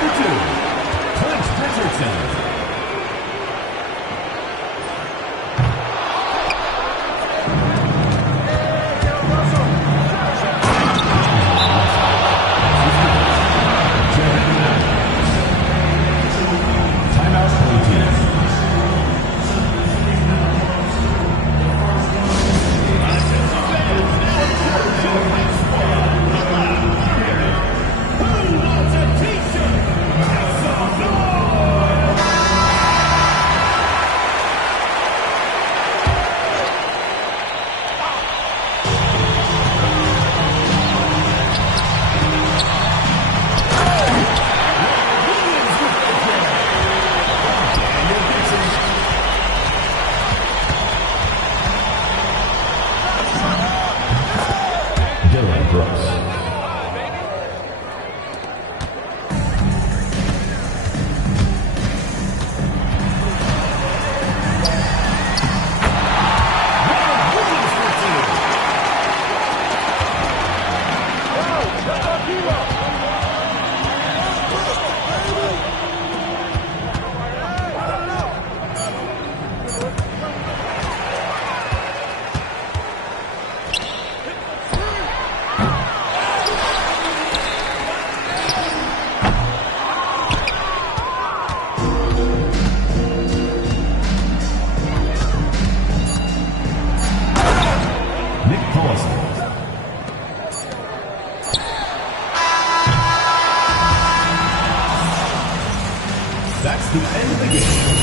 number 2, Clint Richardson. That's the end of the game.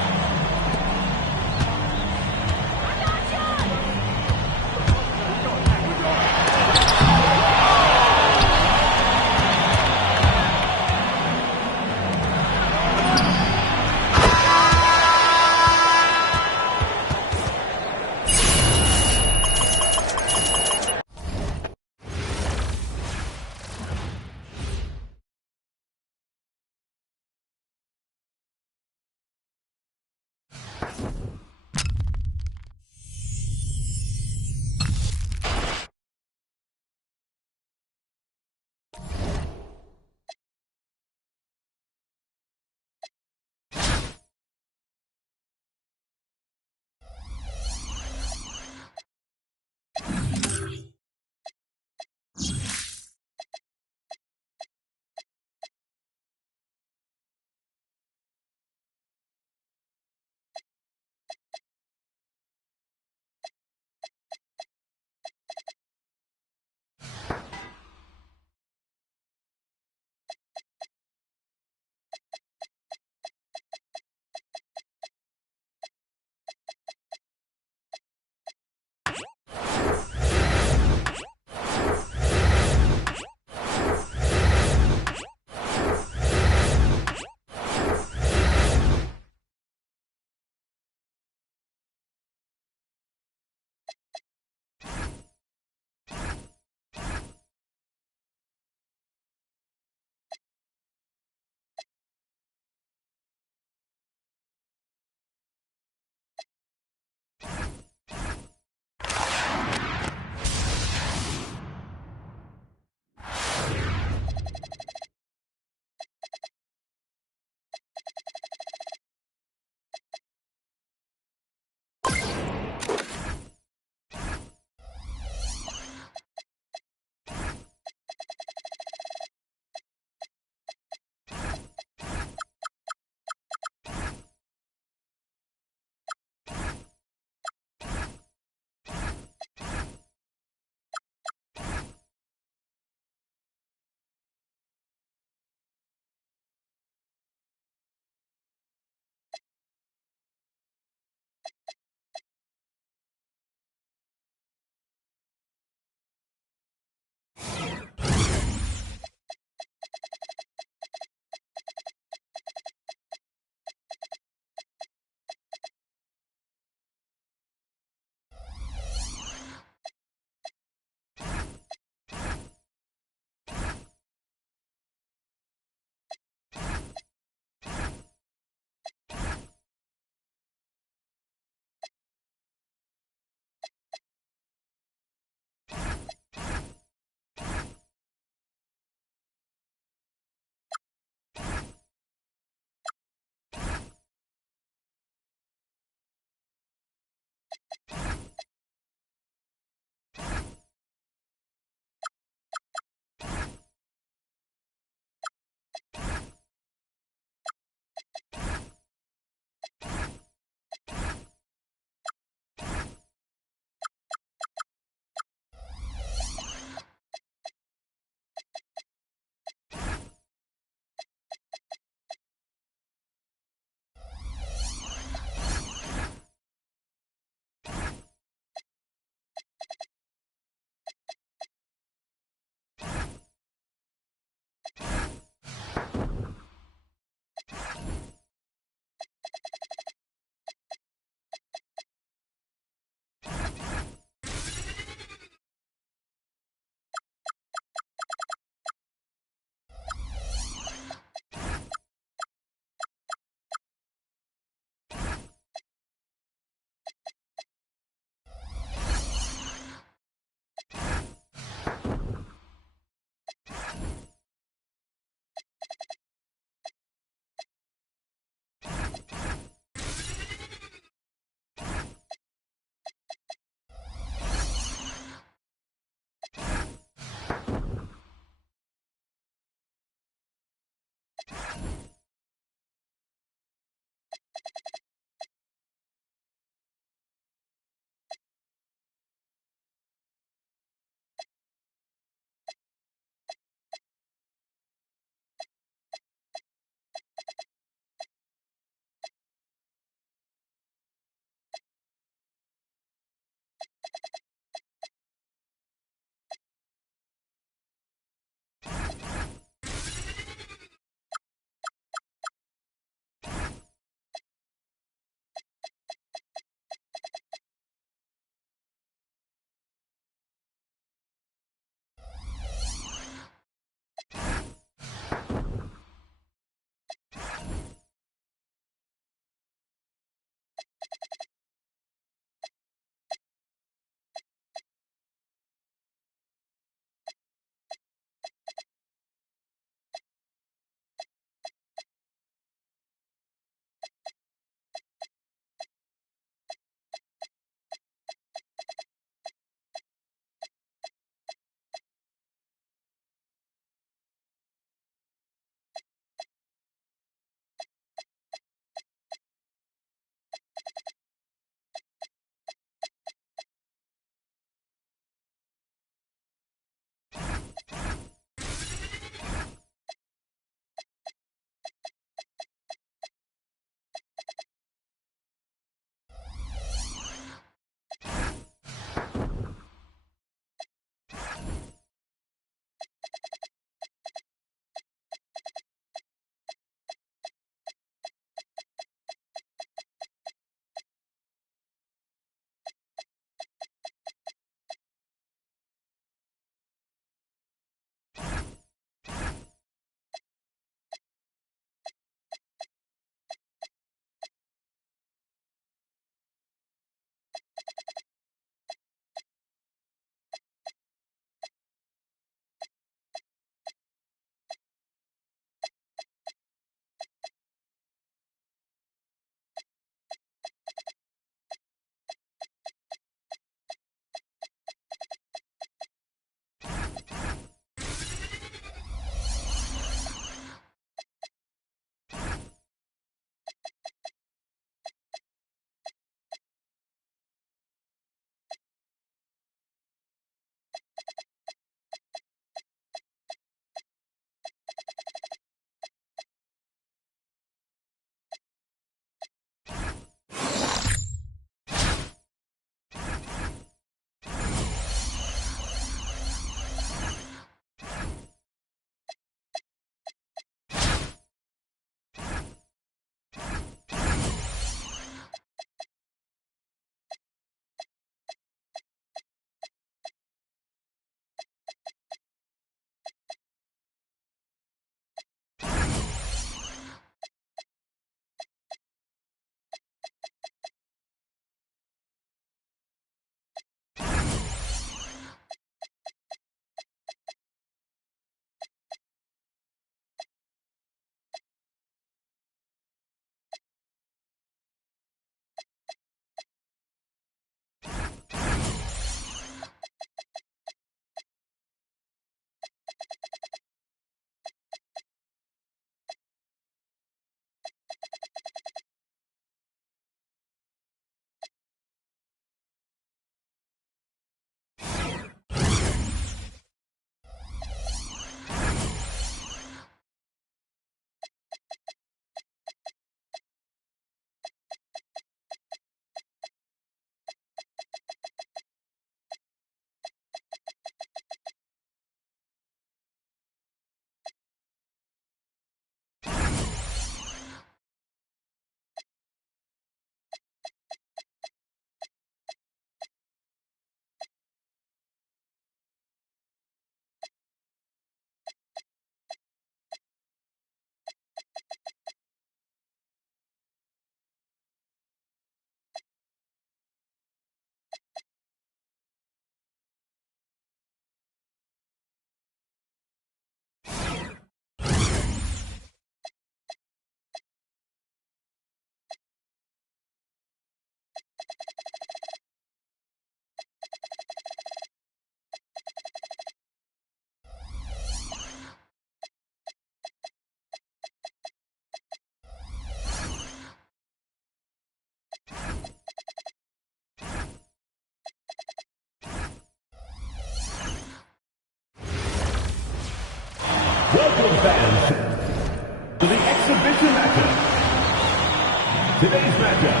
Today's matchup,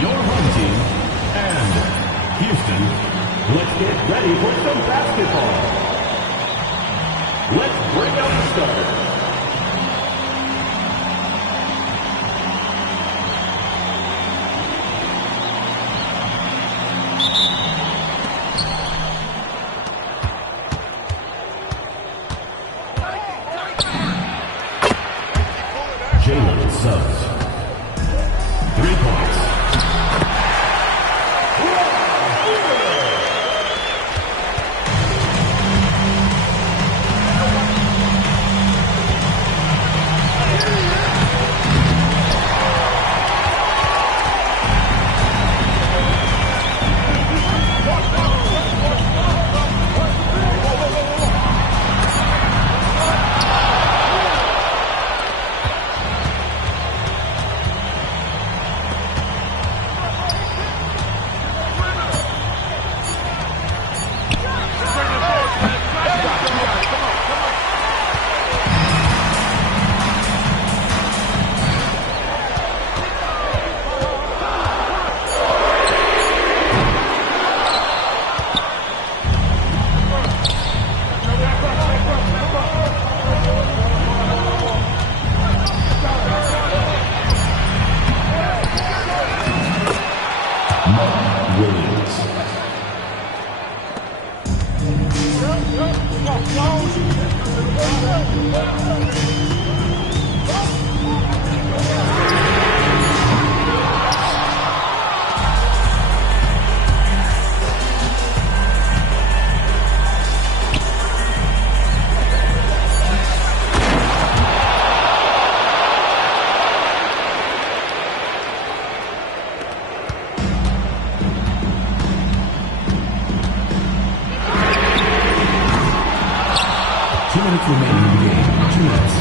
your home team and Houston. Let's get ready for some basketball. Let's bring out the starters. Jalen Suggs. 3 points. Remaining in the game. 2 minutes.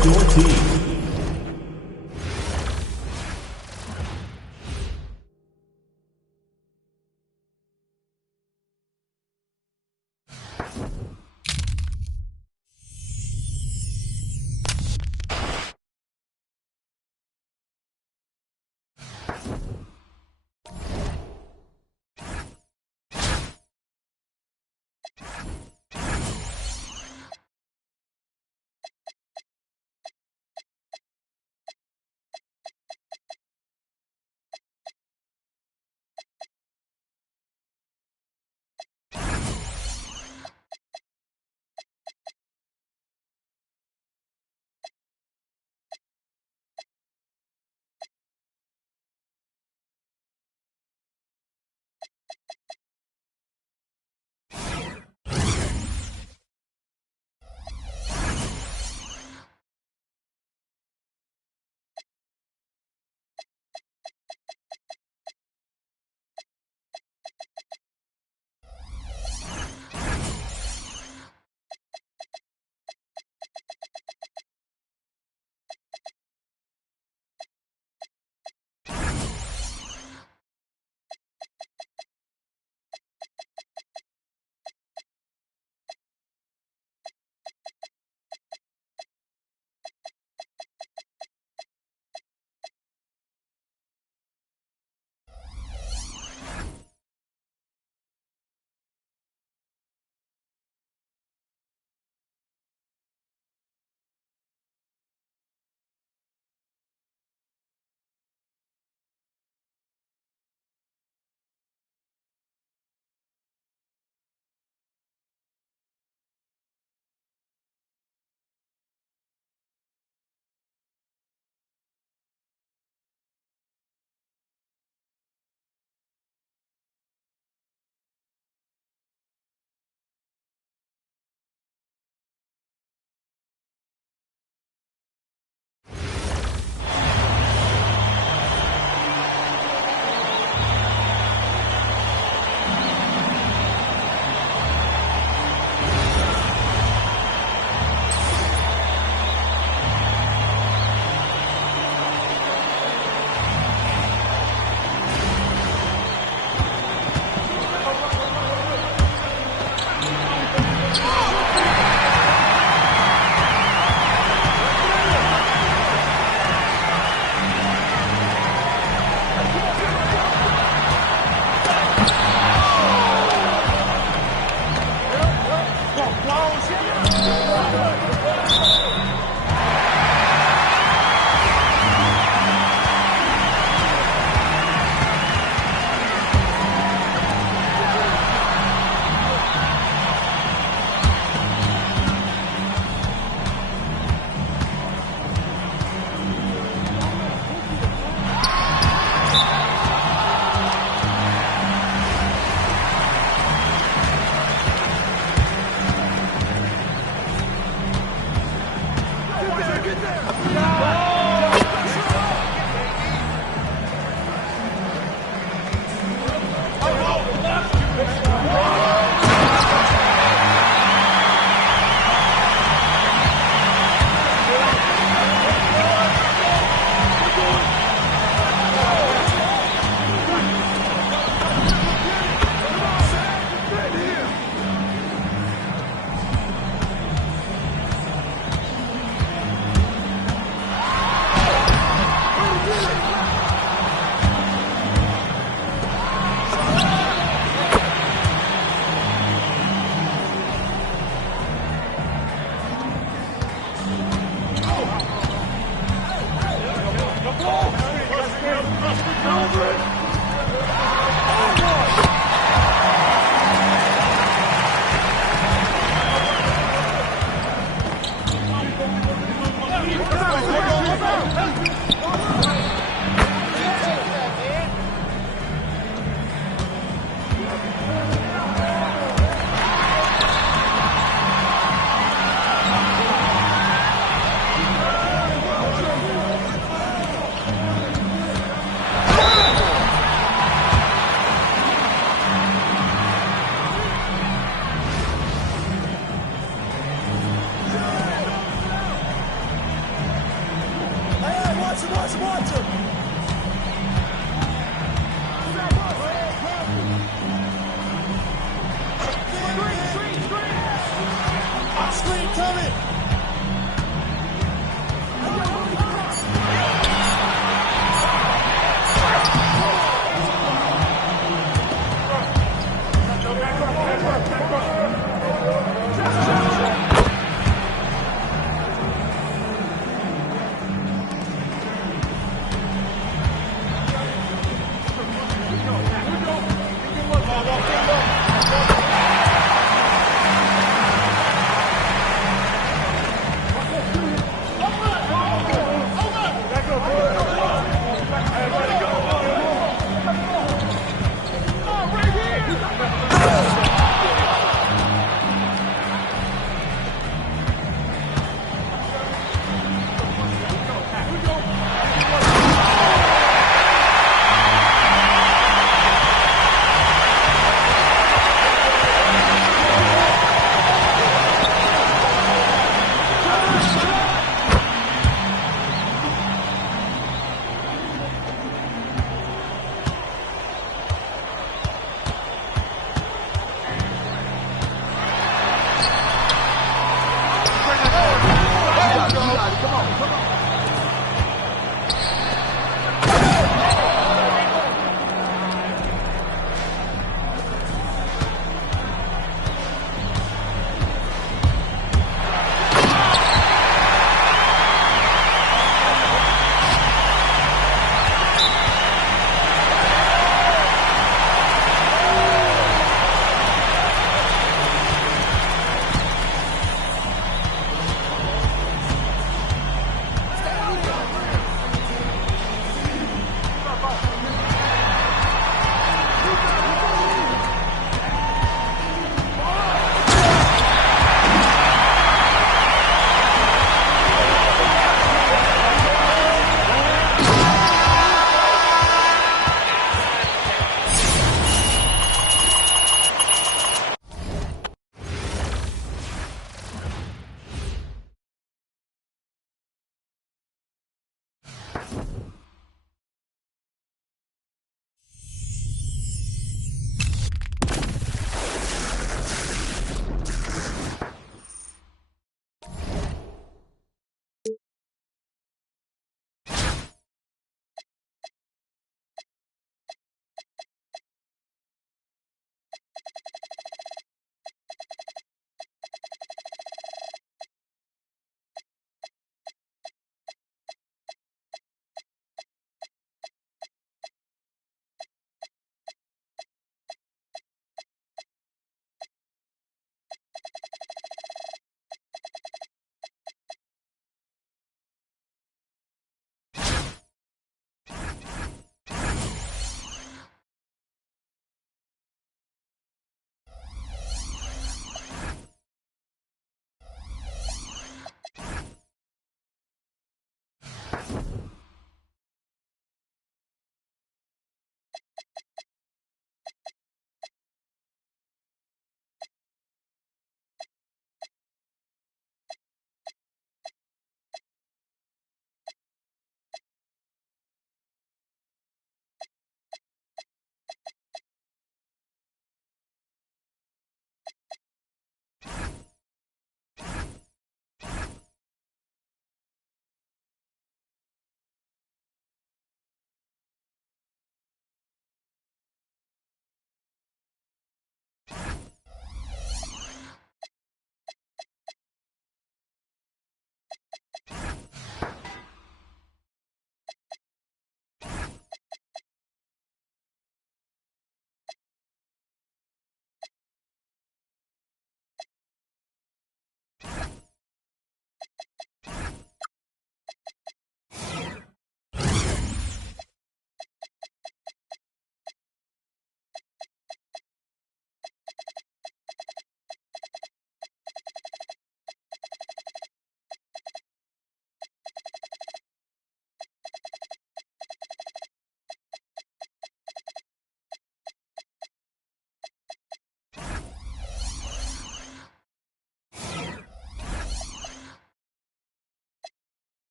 represent your team.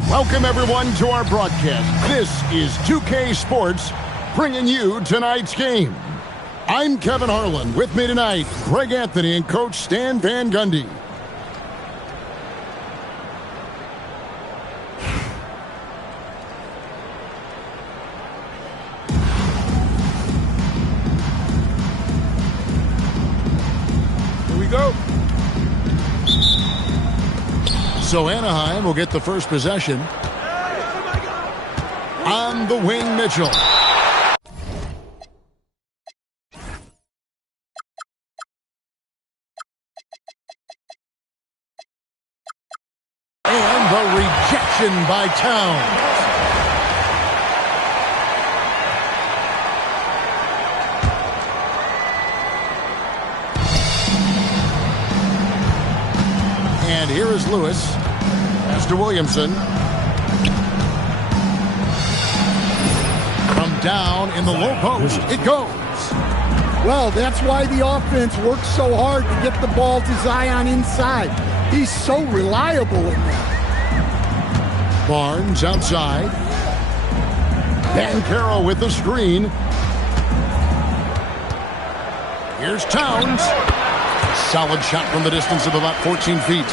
Welcome, everyone, to our broadcast. This is 2K Sports, bringing you tonight's game. I'm Kevin Harlan. With me tonight, Greg Anthony and Coach Stan Van Gundy. Here we go. So Anaheim will get the first possession. On the wing, Mitchell. And the rejection by Towns. And here is Lewis. Pass to Williamson. From down in the low post, it goes. Well, that's why the offense works so hard to get the ball to Zion inside. He's so reliable in there. Barnes outside. Banchero with the screen. Here's Towns. Solid shot from the distance of about 14 feet.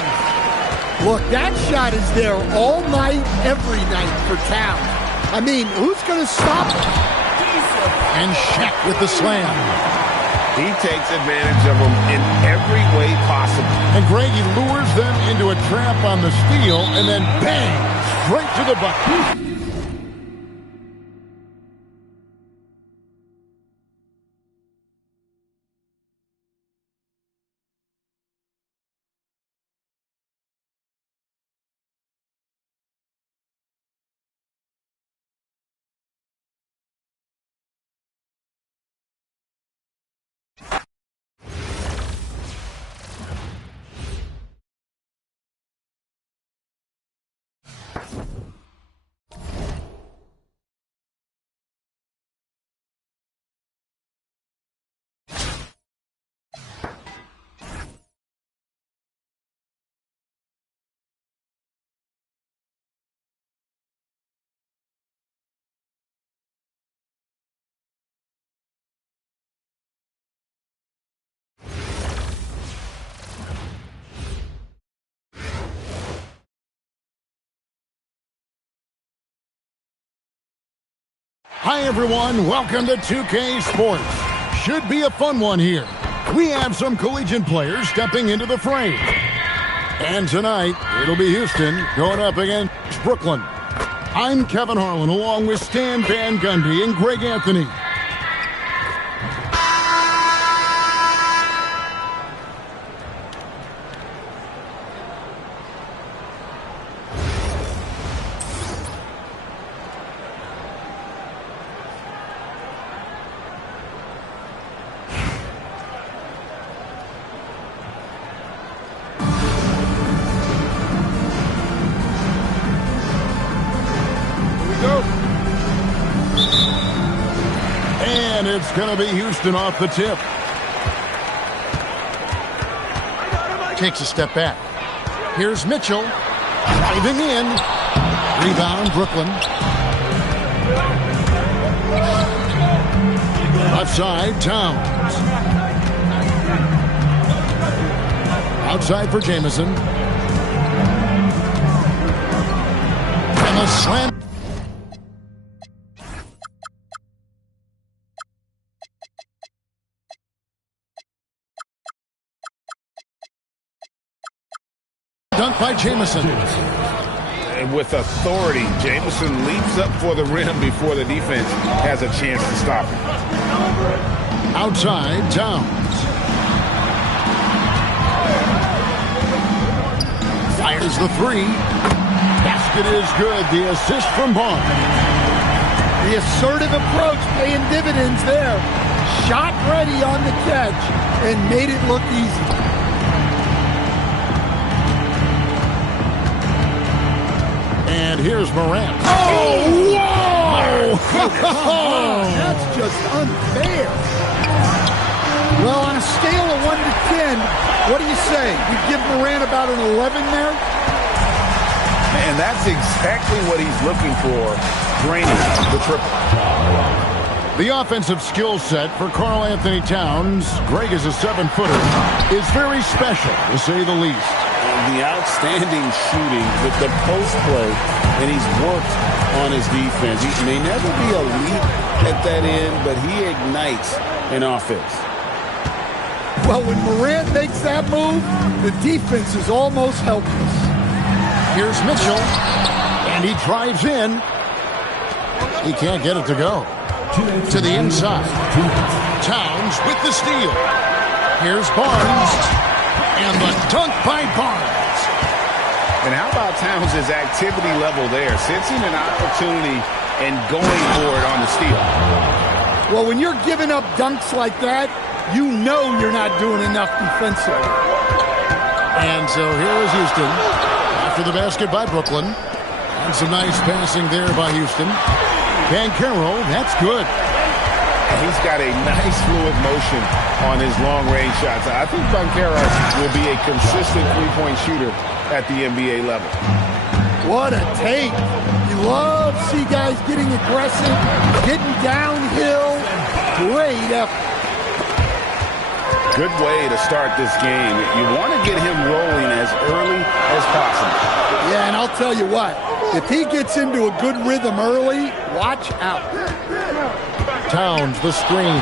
Look, that shot is there all night, every night for Towns. I mean, who's going to stop him? And Shaq with the slam. He takes advantage of them in every way possible. And Greg, he lures them into a trap on the steal, and then bang, straight to the bucket. Hi, everyone. Welcome to 2K Sports. Should be a fun one here. We have some collegiate players stepping into the fray. And tonight, it'll be Houston going up against Brooklyn. I'm Kevin Harlan, along with Stan Van Gundy and Greg Anthony. And it's going to be Houston off the tip. Takes a step back. Here's Mitchell. Diving in. Rebound, Brooklyn. Left side, Towns. Outside for Jamison. And a slam. Dunk by Jamison. And with authority, Jamison leaps up for the rim before the defense has a chance to stop him. Outside, Towns. Fires the three. Basket is good. The assist from Barnes. The assertive approach paying dividends there. Shot ready on the catch and made it look easy. And here's Morant. Oh, whoa! That's just unfair. Well, on a scale of 1 to 10, what do you say? You give Morant about an 11 there? And that's exactly what he's looking for, draining the triple. The offensive skill set for Karl Anthony Towns, Greg is a 7-footer, is very special, to say the least. And the outstanding shooting with the post play, and he's worked on his defense. He may never be elite at that end, but he ignites an offense. Well, when Morant makes that move, the defense is almost helpless. Here's Mitchell, and he drives in. He can't get it to go. To the inside. Towns with the steal. Here's Barnes. And the dunk by Barnes. And how about Towns' activity level there? Sensing an opportunity and going for it on the steal. Well, when you're giving up dunks like that, you know you're not doing enough defensively. And so here is Houston. After the basket by Brooklyn. And some nice passing there by Houston. Banchero, that's good. He's got a nice fluid motion on his long-range shots. I think Banchero will be a consistent three-point shooter at the NBA level. What a take. You love to see guys getting aggressive, getting downhill. Great effort. Good way to start this game. You want to get him rolling as early as possible. Yeah, and I'll tell you what. If he gets into a good rhythm early, watch out. Towns, the screen.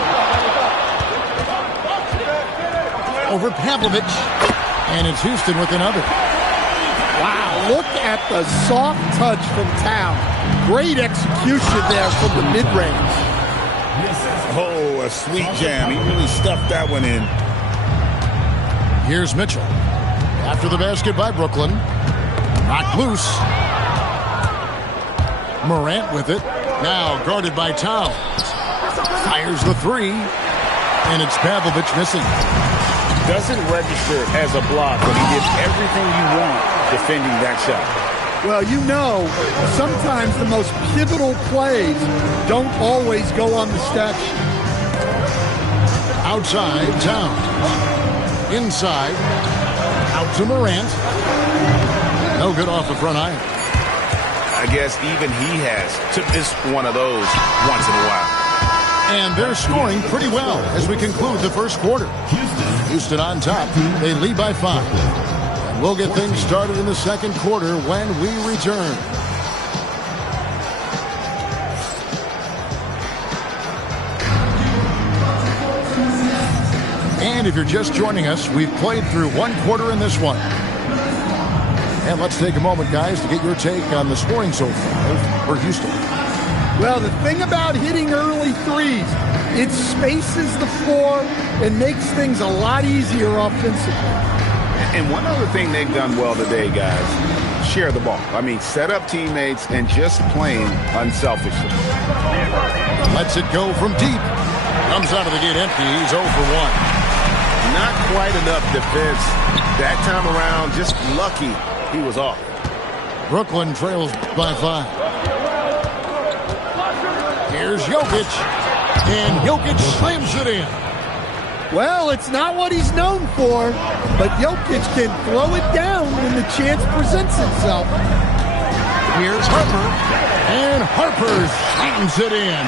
Over Pavlovich. And it's Houston with another. Wow, look at the soft touch from Towns. Great execution there from the mid-range. Oh, a sweet jam. He really stuffed that one in. Here's Mitchell. After the basket by Brooklyn. Knocked loose. Morant with it. Now guarded by Towns. Fires the three. And it's Pavlovich missing. Doesn't register as a block, but he did everything you want defending that shot. Well, you know, sometimes the most pivotal plays don't always go on the stat sheet. Outside, Towns. Inside. Out to Morant. No good off the front iron. I guess even he has to miss one of those once in a while. And they're scoring pretty well as we conclude the first quarter. Houston on top. They lead by 5. And we'll get things started in the second quarter when we return. And if you're just joining us, we've played through one quarter in this one. And let's take a moment, guys, to get your take on the scoring so far for Houston. Well, the thing about hitting early threes, it spaces the floor and makes things a lot easier offensively. And one other thing they've done well today, guys, share the ball. I mean, set up teammates and just playing unselfishly. Lets it go from deep. Comes out of the gate empty. He's 0 for 1. Not quite enough defense that time around. Just lucky he was off. Brooklyn trails by 5. Here's Jokic. And Jokic slams it in. Well, it's not what he's known for, but Jokic can throw it down when the chance presents itself. Here's Harper. And Harper slams it in.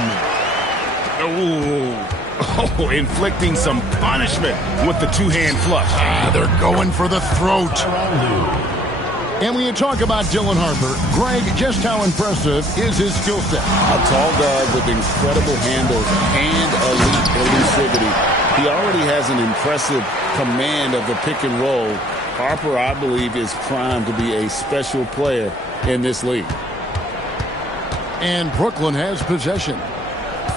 Oh, inflicting some punishment with the two-hand flush. They're going for the throat. And when you talk about Dylan Harper, Greg, just how impressive is his skill set? A tall guard with incredible handles and elite elusivity. He already has an impressive command of the pick and roll. Harper, I believe, is primed to be a special player in this league. And Brooklyn has possession.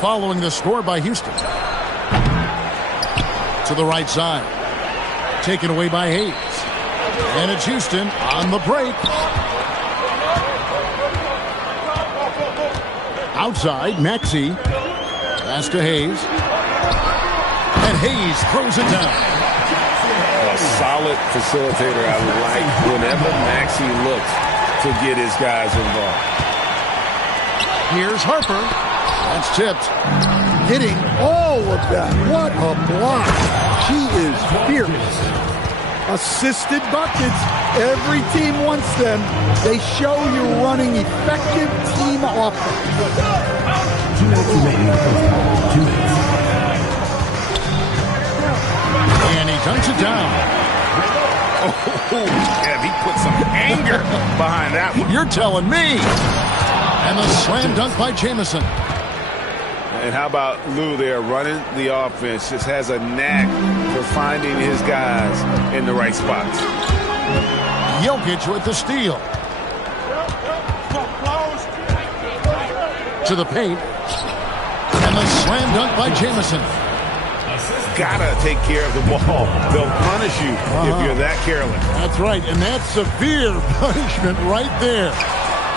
Following the score by Houston. To the right side. Taken away by Hayes. And it's Houston on the break. Outside, Maxey. Pass to Hayes. And Hayes throws it down. A solid facilitator. I like whenever Maxey looks to get his guys involved. Here's Harper. That's tipped. Hitting all of that. What a block. She is fierce. Assisted buckets. Every team wants them. They show you're running effective team offense. 2 minutes remaining in the first half. 2 minutes. And he dunks it down. Oh, yeah, he put some anger behind that one. You're telling me. And the slam dunk by Jamison. And how about Lou there running the offense? Just has a knack for finding his guys in the right spots. Jokic with the steal. To the paint. And the slam dunk by Jamison. Gotta take care of the ball. They'll punish you if you're that careless. That's right, and that's severe punishment right there.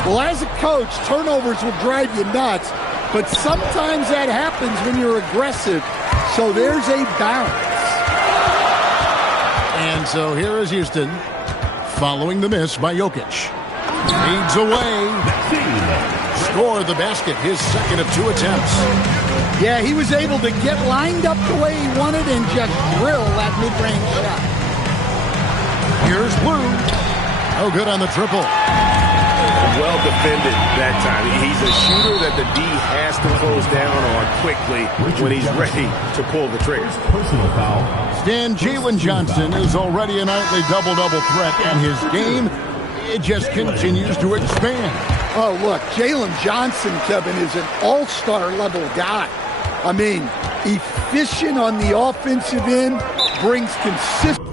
Well, as a coach, turnovers will drive you nuts, but sometimes that happens when you're aggressive. So there's a balance. And so here is Houston following the miss by Jokic. Leads away. Scored the basket, his second of 2 attempts. Yeah, he was able to get lined up the way he wanted and just drill that mid-range shot. Here's Blue. Oh, good on the triple. Well defended that time. He's a shooter that the D has to close down on quickly when he's ready to pull the trigger. Personal foul. Stan Jalen Johnson is already a nightly double-double threat, and his game, it just continues to expand. Oh, look, Jalen Johnson, Kevin, is an all-star level guy. I mean, efficient on the offensive end, brings consistent.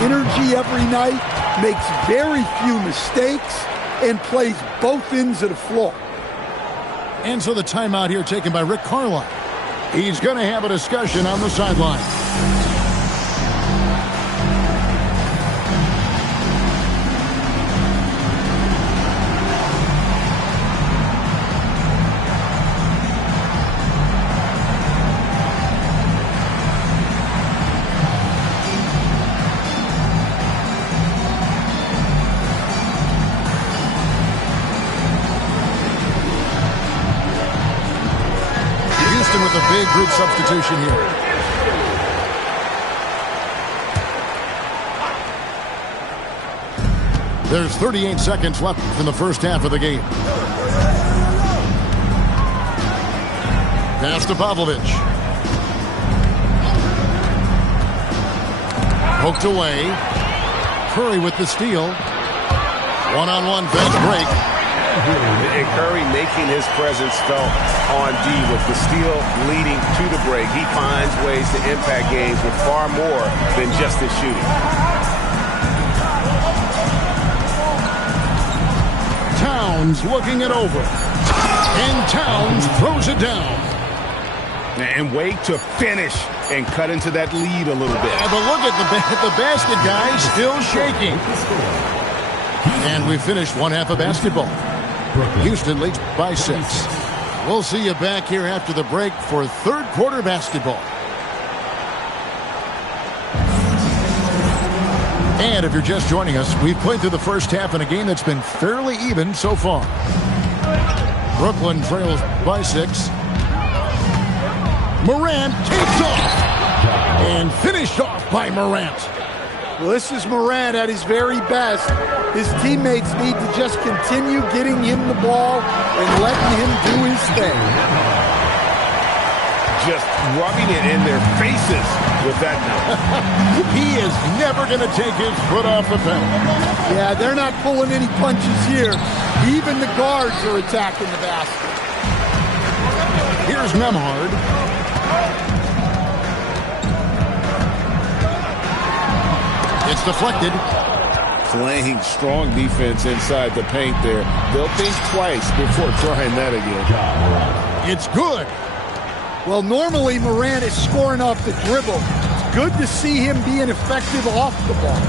Energy every night, makes very few mistakes, and plays both ends of the floor. And so the timeout here taken by Rick Carlisle. He's going to have a discussion on the sideline. With a big group substitution here. There's 38 seconds left in the first half of the game. Pass to Pavlovic. Poked away. Curry with the steal. One-on-one fast break. And Curry making his presence felt on D with the steal leading to the break. He finds ways to impact games with far more than just his shooting. Towns looking it over. And Towns throws it down. And wait to finish and cut into that lead a little bit. Yeah, but look at the basket, guys, still shaking. And we finished one half of basketball. Houston leads by 6. We'll see you back here after the break for third quarter basketball. And if you're just joining us, we've played through the first half in a game that's been fairly even so far. Brooklyn trails by 6. Morant takes off. And finished off by Morant. Well, this is Morant at his very best. His teammates need to just continue getting him the ball and letting him do his thing. Just rubbing it in their faces with that now. He is never going to take his foot off the pedal. Yeah, they're not pulling any punches here. Even the guards are attacking the basket. Here's Nembhard. It's deflected. Playing strong defense inside the paint there. They'll think twice before trying that again. It's good. Well, normally Morant is scoring off the dribble. It's good to see him being effective off the ball.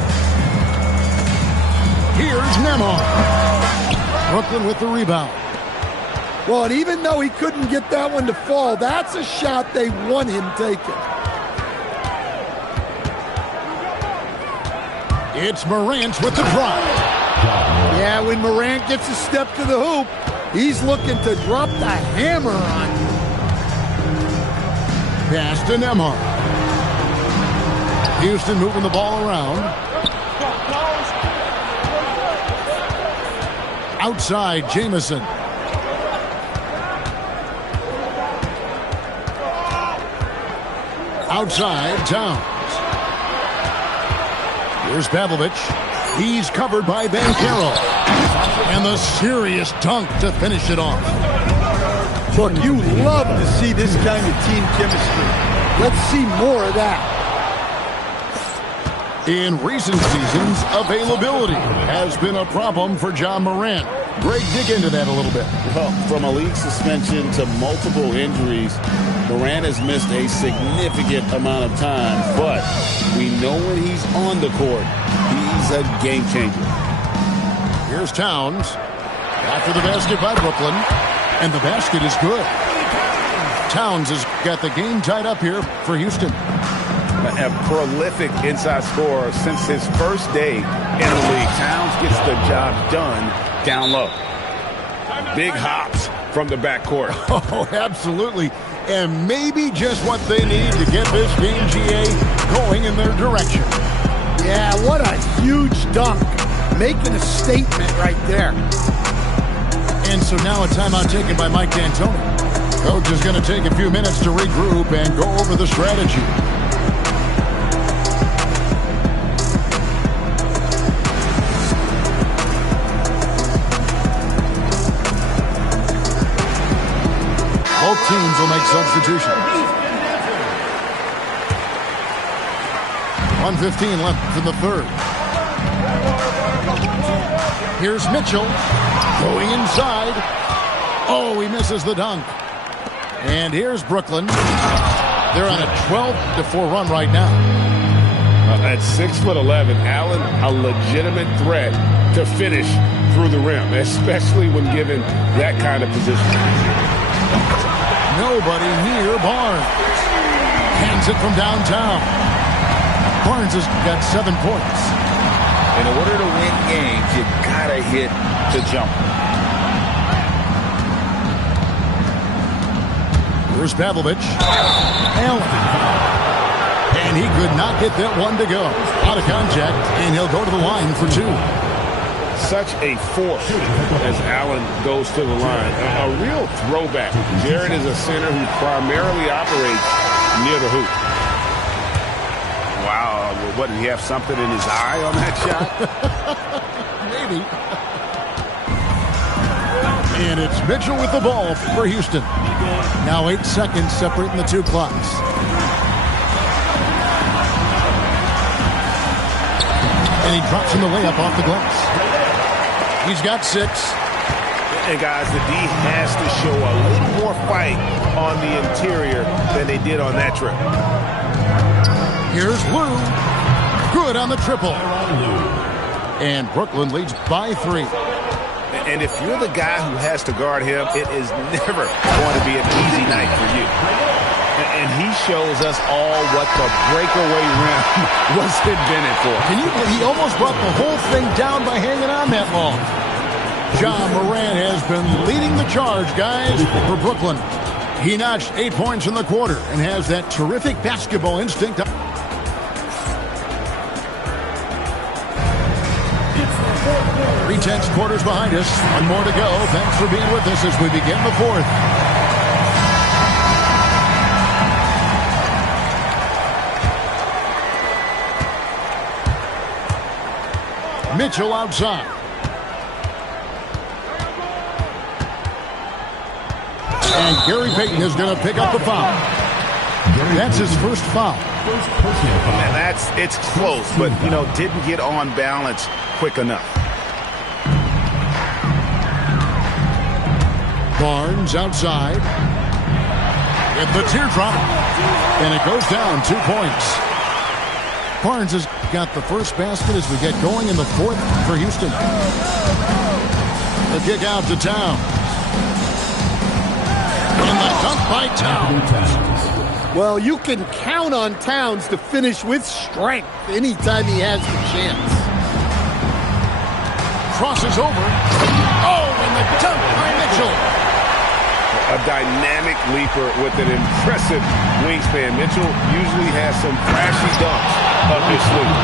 Here's Nembhard. Brooklyn with the rebound. Well, and even though he couldn't get that one to fall, that's a shot they want him taking. It's Morant with the drive. Yeah, when Morant gets a step to the hoop, he's looking to drop the hammer on you. Pass to Nembhard. Houston moving the ball around. Outside, Jamison. Outside, Towns. Here's Pavlovic. He's covered by Banchero. And the serious dunk to finish it off. Look, you love to see this kind of team chemistry. Let's see more of that. In recent seasons, availability has been a problem for John Morant. Greg, dig into that a little bit. Well, from a league suspension to multiple injuries, Morant has missed a significant amount of time, but we know when he's on the court, he's a game changer. Here's Towns. After the basket by Brooklyn, and the basket is good. Towns has got the game tied up here for Houston. A prolific inside scorer since his first day in the league. Towns gets the job done down low. Big hops from the backcourt. Oh, absolutely. And maybe just what they need to get this game, GA, going in their direction. Yeah, what a huge dunk. Making a statement right there. And so now a timeout taken by Mike D'Antoni. Coach is going to take a few minutes to regroup and go over the strategy. Both teams will make substitutions. 1:15 left in the third. Here's Mitchell going inside. Oh, he misses the dunk. And here's Brooklyn. They're on a 12-4 run right now. At 6'11", Allen, a legitimate threat to finish through the rim, especially when given that kind of position. Nobody near Barnes. Hands it from downtown. Barnes has got 7 points. In order to win games, you gotta hit the jumper. Here's Pavlovic. Allen. And he could not get that one to go. Out of contact, and he'll go to the line for 2. Such a force as Allen goes to the line. A real throwback. Jared is a center who primarily operates near the hoop. Wow, what, did he have something in his eye on that shot? Maybe. And it's Mitchell with the ball for Houston. Now 8 seconds separating the 2 clocks. And he drops in the layup off the glass. He's got 6. And guys, the D has to show a little more fight on the interior than they did on that trip. Here's Lou. Good on the triple. And Brooklyn leads by 3. And if you're the guy who has to guard him, it is never going to be an easy night for you. And he shows us all what the breakaway rim was invented for. Can you believe he almost brought the whole thing down by hanging on that long? John Morant has been leading the charge, guys, for Brooklyn. He notched 8 points in the quarter and has that terrific basketball instinct. 3/10 quarters behind us. 1 more to go. Thanks for being with us as we begin the 4th. Mitchell outside. And Gary Payton is going to pick up the foul. That's his first foul. And it's close, but, didn't get on balance quick enough. Barnes outside. And the teardrop. And it goes down 2 points. Barnes has got the first basket as we get going in the 4th for Houston. The kick out to Towns. And the dunk by Towns. Well, you can count on Towns to finish with strength anytime he has the chance. crosses over. Oh, and the dunk by Mitchell. A dynamic leaper with an impressive wingspan. Mitchell usually has some flashy dunks up his sleeve.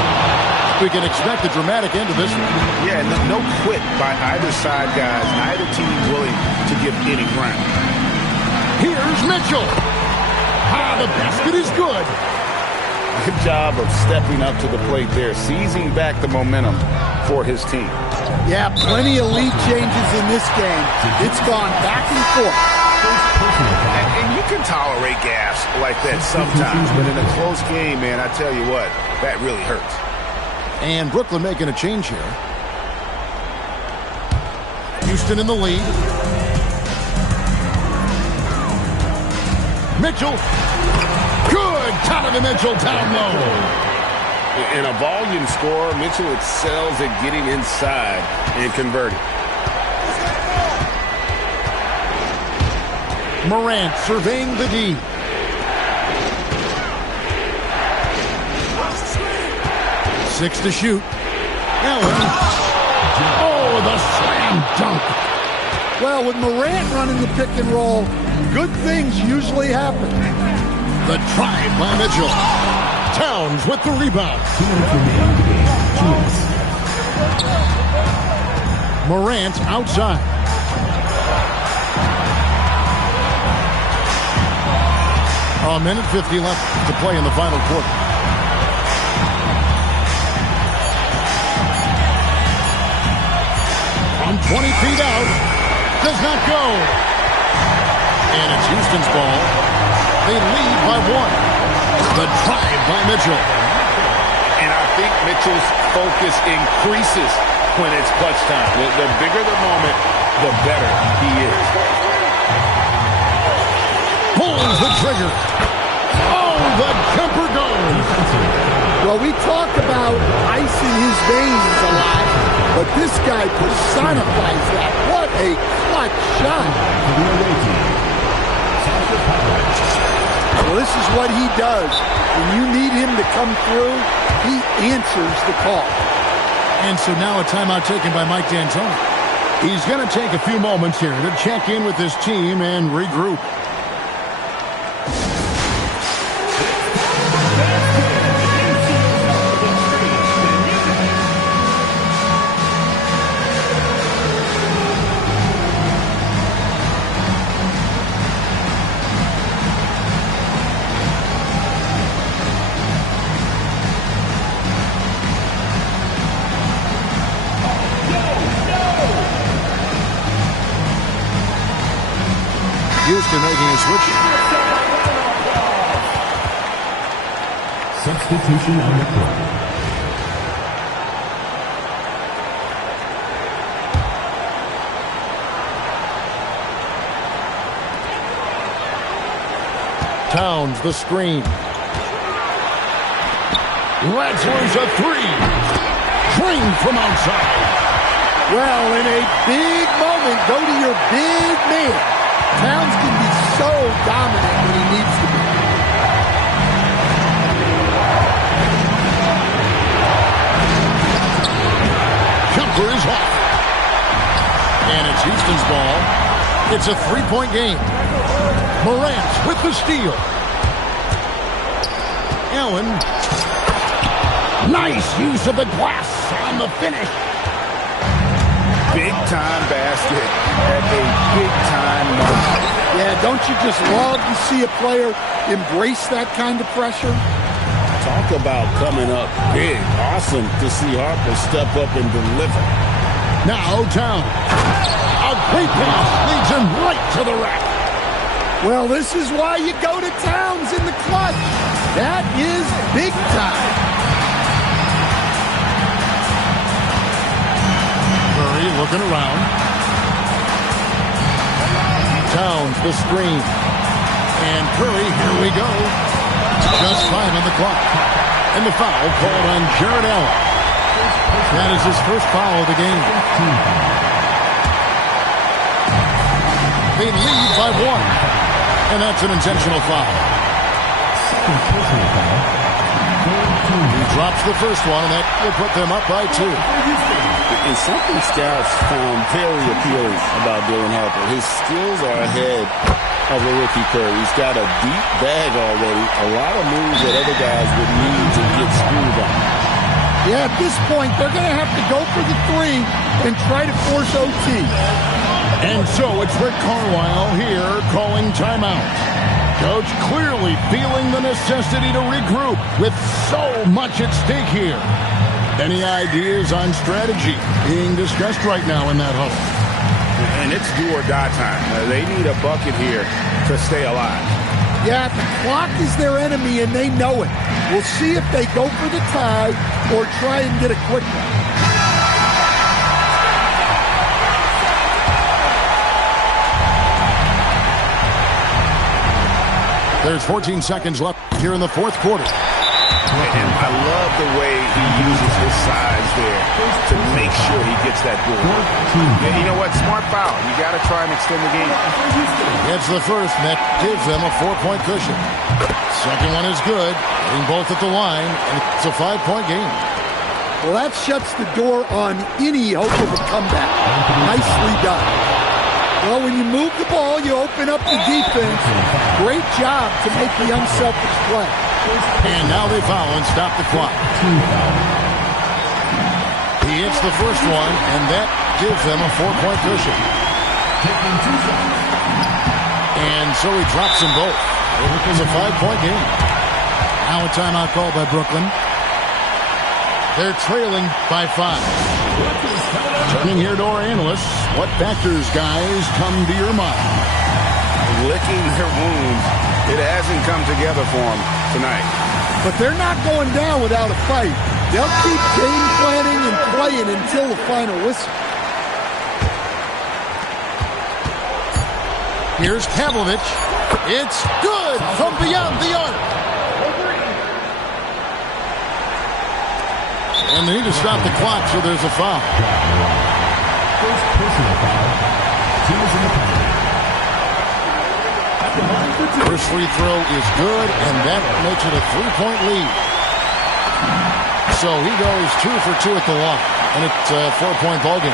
We can expect a dramatic end to this one. Yeah, no quit by either side, guys. Neither team willing to give any ground. Here's Mitchell. The basket is good. Good job of stepping up to the plate there, seizing back the momentum for his team. Yeah, plenty of lead changes in this game. It's gone back and forth. And you can tolerate gas like that sometimes, but in a close game, man, I tell you what, that really hurts. And Brooklyn making a change here. Houston in the lead. Mitchell. Good. Donovan Mitchell down low. In a volume scorer, Mitchell excels at getting inside and converting. Morant surveying the D. Six to shoot. Allen. Oh, the slam dunk. Well, with Morant running the pick and roll, good things usually happen. The drive by Mitchell. Towns with the rebound. Morant outside. A minute 50 left to play in the final quarter. From 20 feet out. Does not go. And it's Houston's ball. They lead by one. The drive by Mitchell. And I think Mitchell's focus increases when it's clutch time. The bigger the moment, the better he is. Pulls the trigger. Oh, the jumper goes. Well, we talk about ice in his veins a lot, but this guy personifies that. What a clutch shot. Well, this is what he does. When you need him to come through, he answers the call. And so now a timeout taken by Mike D'Antoni. He's going to take a few moments here to check in with his team and regroup. Houston making a switch. Substitution on the court. Towns, the screen. Lets loose a three. Drained from outside. Well, in a big moment, go to your big man. Towns can be so dominant when he needs to be. Jumper is off. And it's Houston's ball. It's a three-point game. Morant with the steal. Allen. Nice use of the glass on the finish. Big-time basket at a big-time moment. Yeah, don't you just love to see a player embrace that kind of pressure? Talk about coming up big. Awesome to see Harper step up and deliver. Now Towns. A great pass leads him right to the rack. Well, this is why you go to Towns in the clutch. That is big time. Curry looking around. Towns, the screen. And Curry, here we go. Just 5 on the clock. And the foul called on Jarrett Allen. That is his first foul of the game. They lead by 1. And that's an intentional foul. He drops the first one, and that will put them up by 2. And something scouts found very appealing about Dylan Harper. His skills are ahead of a rookie curve. He's got a deep bag already. A lot of moves that other guys would need to get screwed on. Yeah, at this point, they're going to have to go for the three and try to force OT. And so it's Rick Carlisle here calling timeout. Coach clearly feeling the necessity to regroup with so much at stake here. Any ideas on strategy being discussed right now in that huddle? And it's do or die time. They need a bucket here to stay alive. Yeah, the clock is their enemy, and they know it. We'll see if they go for the tie or try and get a quick one. There's 14 seconds left here in the fourth quarter. And I love the way he uses his size there to make sure he gets that board. Yeah, you know what? Smart foul. You got to try and extend the game. It's the first, and that gives them a 4-point cushion. Second one is good, getting both at the line, and it's a 5-point game. Well, that shuts the door on any hope of a comeback. Nicely done. Well, when you move the ball, you open up the defense. Great job to make the unselfish play. And now they foul and stop the clock. He hits the first one, and that gives them a 4-point cushion. And so he drops them both. It was a 5-point game. Now a timeout called by Brooklyn. They're trailing by 5. Turning here to our analysts, what factors, guys, come to your mind? Licking their wounds. It hasn't come together for them tonight. But they're not going down without a fight. They'll keep game planning and playing until the final whistle. Here's Pavlovich. It's good from beyond the arc. And they need to stop the clock, so there's a foul. First personal foul. Teams in the penalty. First free throw is good, and that makes it a 3-point lead. So he goes 2 for 2 at the line, and it's a 4-point ballgame.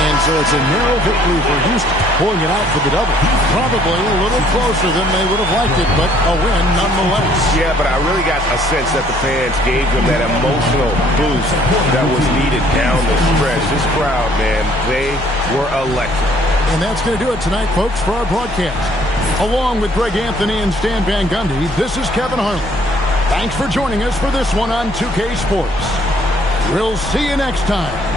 And so it's a narrow victory for Houston, pulling it out for the double. Probably a little closer than they would have liked it, but a win nonetheless. Yeah, but I really got a sense that the fans gave them that emotional boost that was needed down the stretch. This crowd, man, they were electric. And that's going to do it tonight, folks, for our broadcast. Along with Greg Anthony and Stan Van Gundy, this is Kevin Harlan. Thanks for joining us for this one on 2K Sports. We'll see you next time.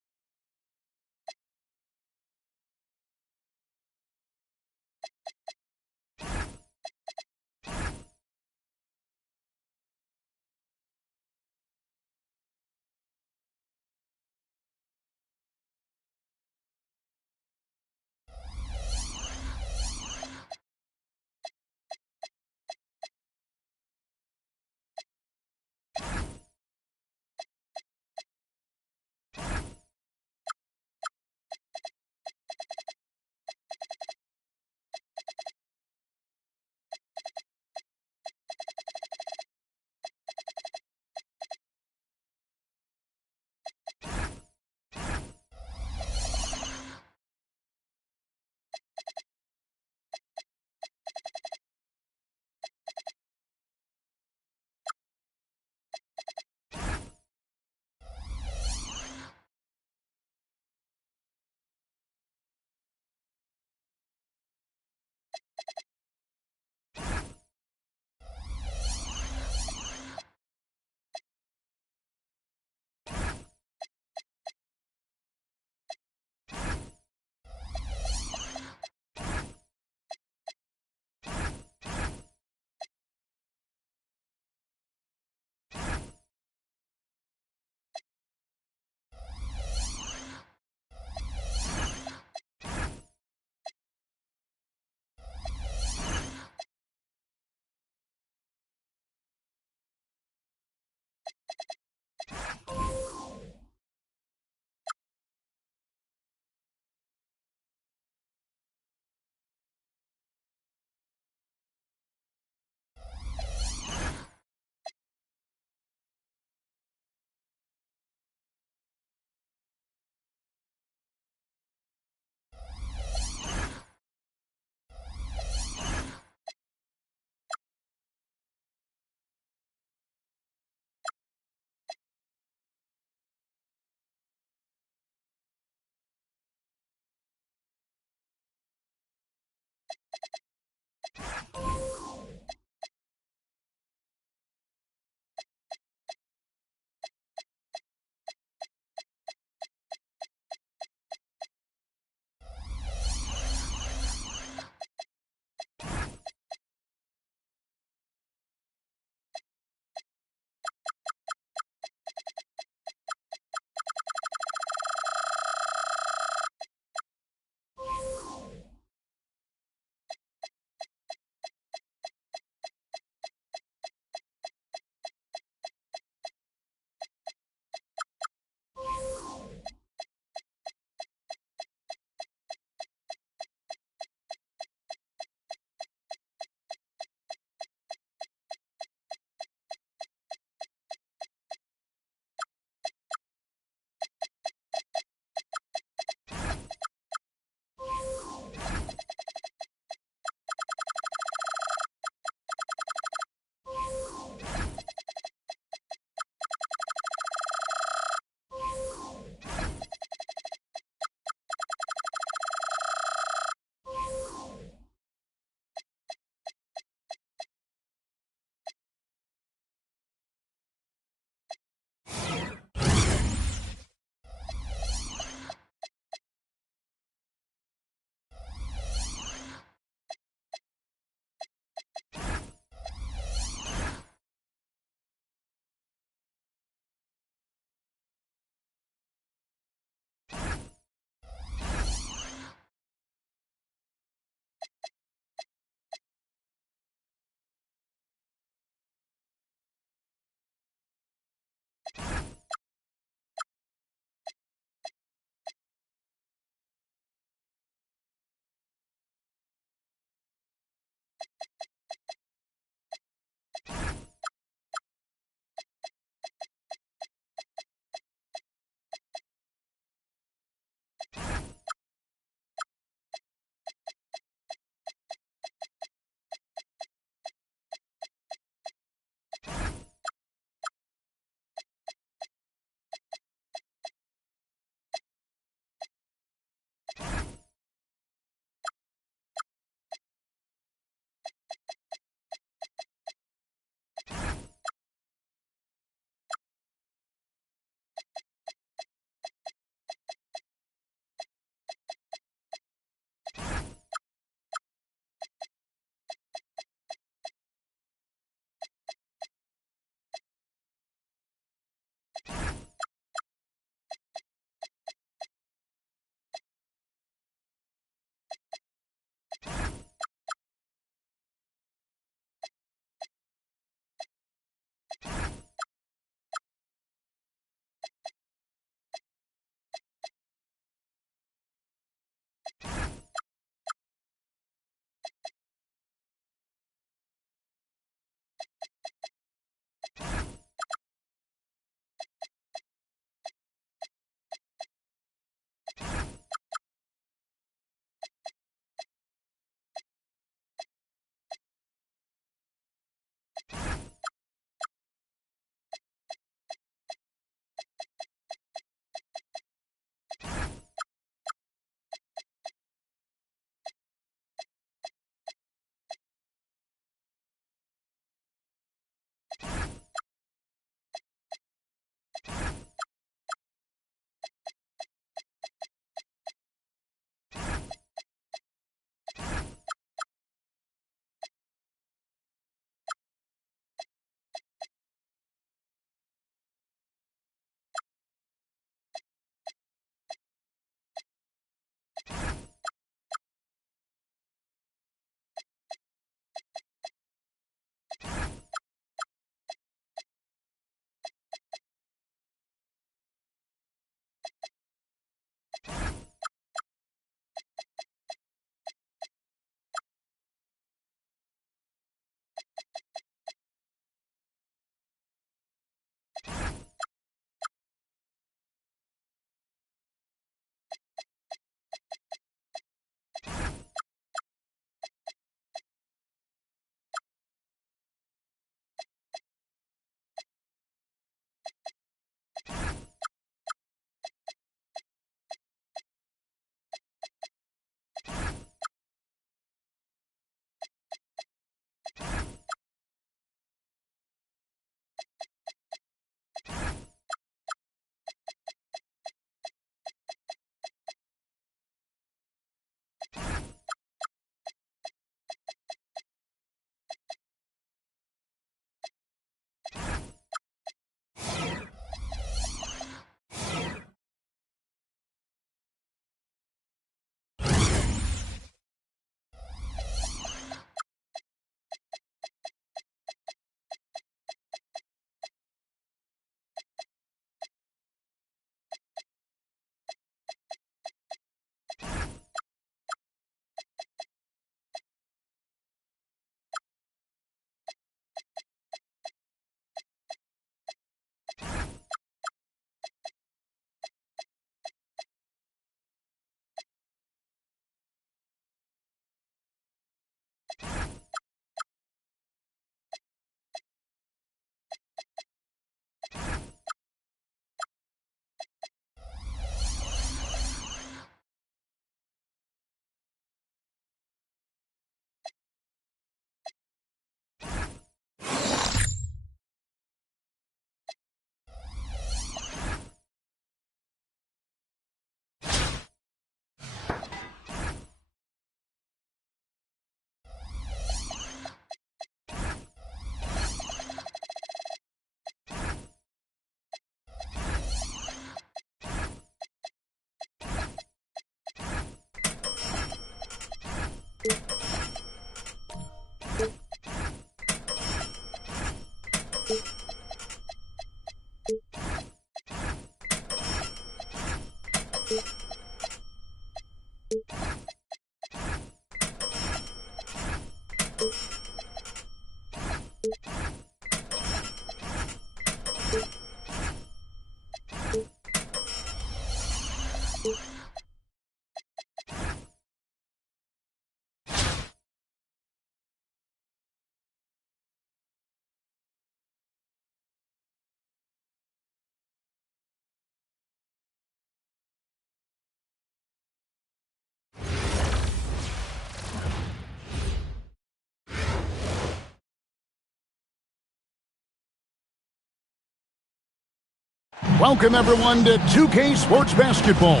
Welcome, everyone, to 2K Sports Basketball.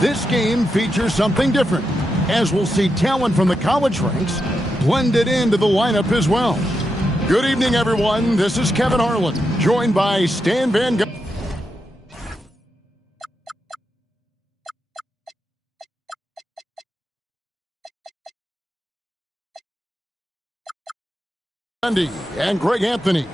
This game features something different, as we'll see talent from the college ranks blended into the lineup as well. Good evening, everyone. This is Kevin Harlan, joined by Stan Van Gundy and Greg Anthony.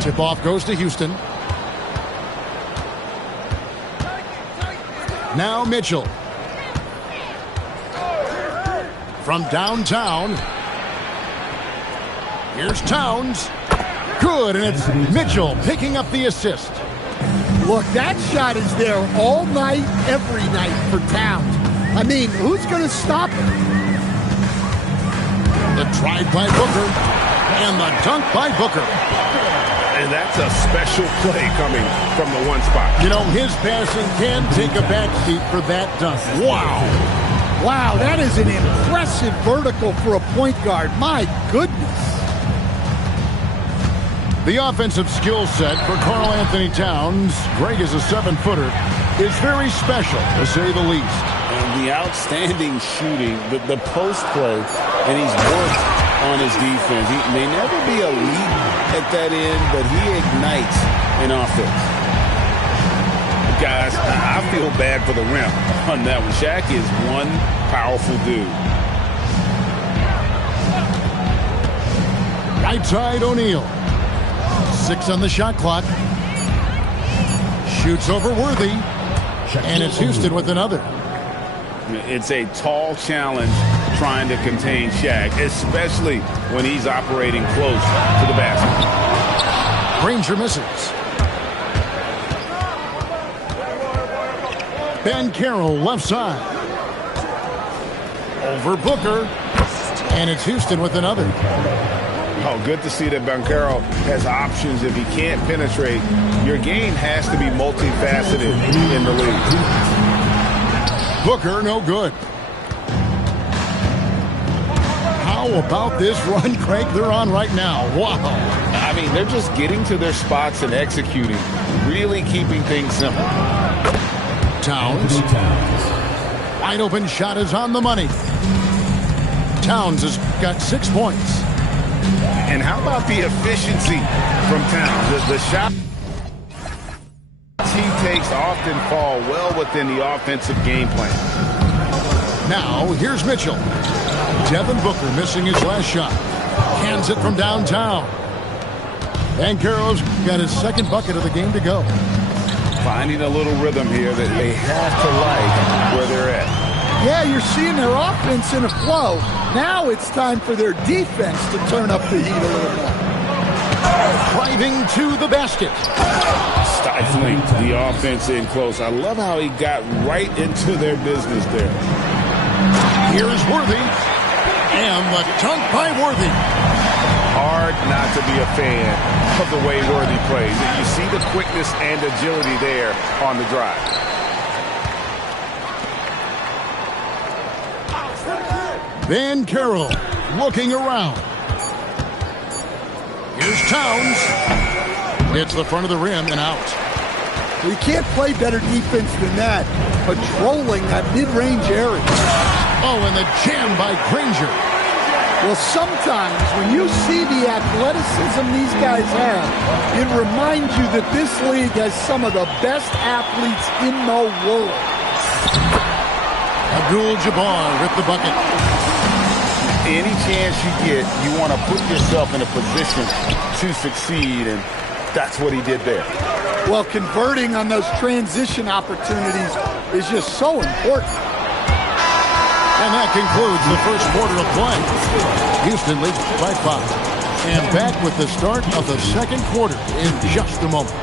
Tip-off goes to Houston. Now Mitchell. From downtown. Here's Towns. Good, and it's Mitchell picking up the assist. Look, that shot is there all night, every night for Towns. I mean, who's going to stop him? The drive by Booker, and the dunk by Booker. And that's a special play coming from the one spot. You know, his passing can take a backseat for that dunk. Wow. Wow, that is an impressive vertical for a point guard. My goodness. The offensive skill set for Karl Anthony Towns, Greg is a 7-footer, is very special, to say the least. And the outstanding shooting, the post play, and he's worked on his defense. He may never be elite at that end, but he ignites an offense. Guys, I feel bad for the rim on that one. Shaq is one powerful dude. Right side, O'Neal. 6 on the shot clock. Shoots over Worthy. And it's Houston with another. It's a tall challenge trying to contain Shaq, especially when he's operating close to the basket. Granger misses. Ben Carroll left side. Over Booker. And it's Houston with another. Oh, good to see that Banchero has options if he can't penetrate. Your game has to be multifaceted in the league. Booker, no good. How about this run, Craig, they're on right now? Wow. I mean, they're just getting to their spots and executing, really keeping things simple. Towns. Wide open shot is on the money. Towns has got 6 points. And how about the efficiency from Towns? The shot he takes often fall well within the offensive game plan. Now, here's Mitchell. Devin Booker missing his last shot. Hands it from downtown. Banchero's got his second bucket of the game to go. Finding a little rhythm here that they have to like where they're at. Yeah, you're seeing their offense in a flow. Now it's time for their defense to turn up the heat a little more. Driving to the basket. Stifling the offense in close. I love how he got right into their business there. Here's Worthy. And the dunk by Worthy. Hard not to be a fan of the way Worthy plays. You see the quickness and agility there on the drive. Van Carroll looking around. Here's Towns. Hits the front of the rim and out. You can't play better defense than that, patrolling that mid-range area. Oh, and the jam by Granger. Well, sometimes when you see the athleticism these guys have, it reminds you that this league has some of the best athletes in the world. Abdul-Jabbar with the bucket. Any chance you get, you want to put yourself in a position to succeed, and that's what he did there. Well, converting on those transition opportunities is just so important. And that concludes the first quarter of play. Houston leads by 5. And back with the start of the second quarter in just a moment.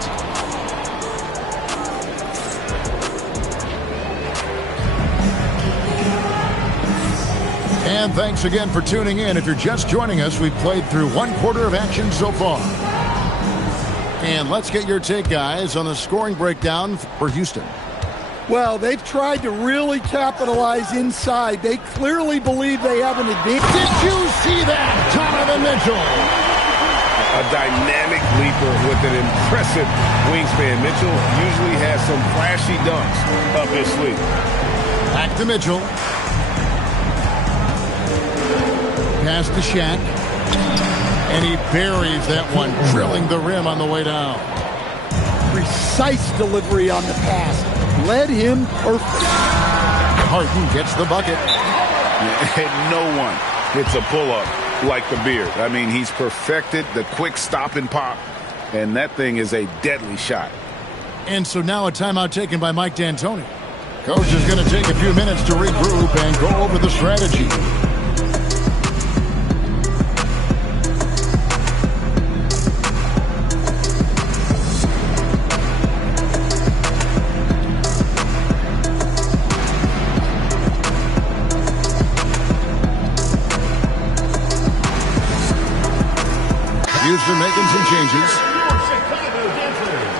And thanks again for tuning in. If you're just joining us, we've played through one quarter of action so far. And let's get your take, guys, on the scoring breakdown for Houston. Well, they've tried to really capitalize inside. They clearly believe they have an advantage. Did you see that, Donovan Mitchell? A dynamic leaper with an impressive wingspan. Mitchell usually has some flashy dunks up his sleeve. Back to Mitchell. Pass to Shaq. And he buries that one, drilling the rim on the way down. Precise delivery on the pass. Led him perfect. Harden gets the bucket. And no one hits a pull-up like the Beard. I mean, he's perfected the quick stop and pop, and that thing is a deadly shot. And so now a timeout taken by Mike D'Antoni. Coach is going to take a few minutes to regroup and go over the strategy. Houston making some changes.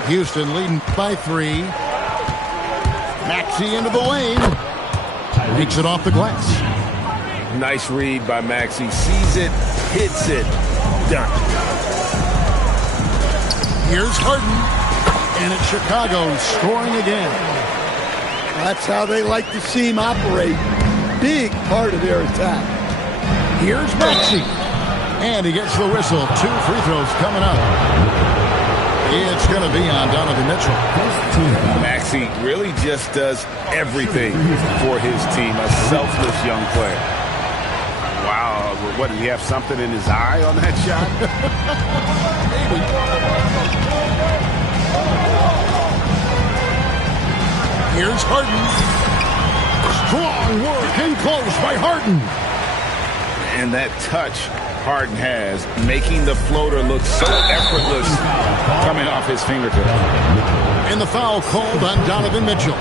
Houston leading by 3. Maxey into the lane. Makes it off the glass. Nice read by Maxey. Sees it, hits it, done. Here's Harden. And it's Chicago scoring again. That's how they like to see him operate. Big part of their attack. Here's Maxey. And he gets the whistle. 2 free throws coming up. It's going to be on Donovan Mitchell. Maxey really just does everything for his team. A selfless young player. Wow. What, did he have something in his eye on that shot? Here's Harden. Strong work in close by Harden. And that touch Harden has, making the floater look so effortless coming off his fingertips. And the foul called on Donovan Mitchell.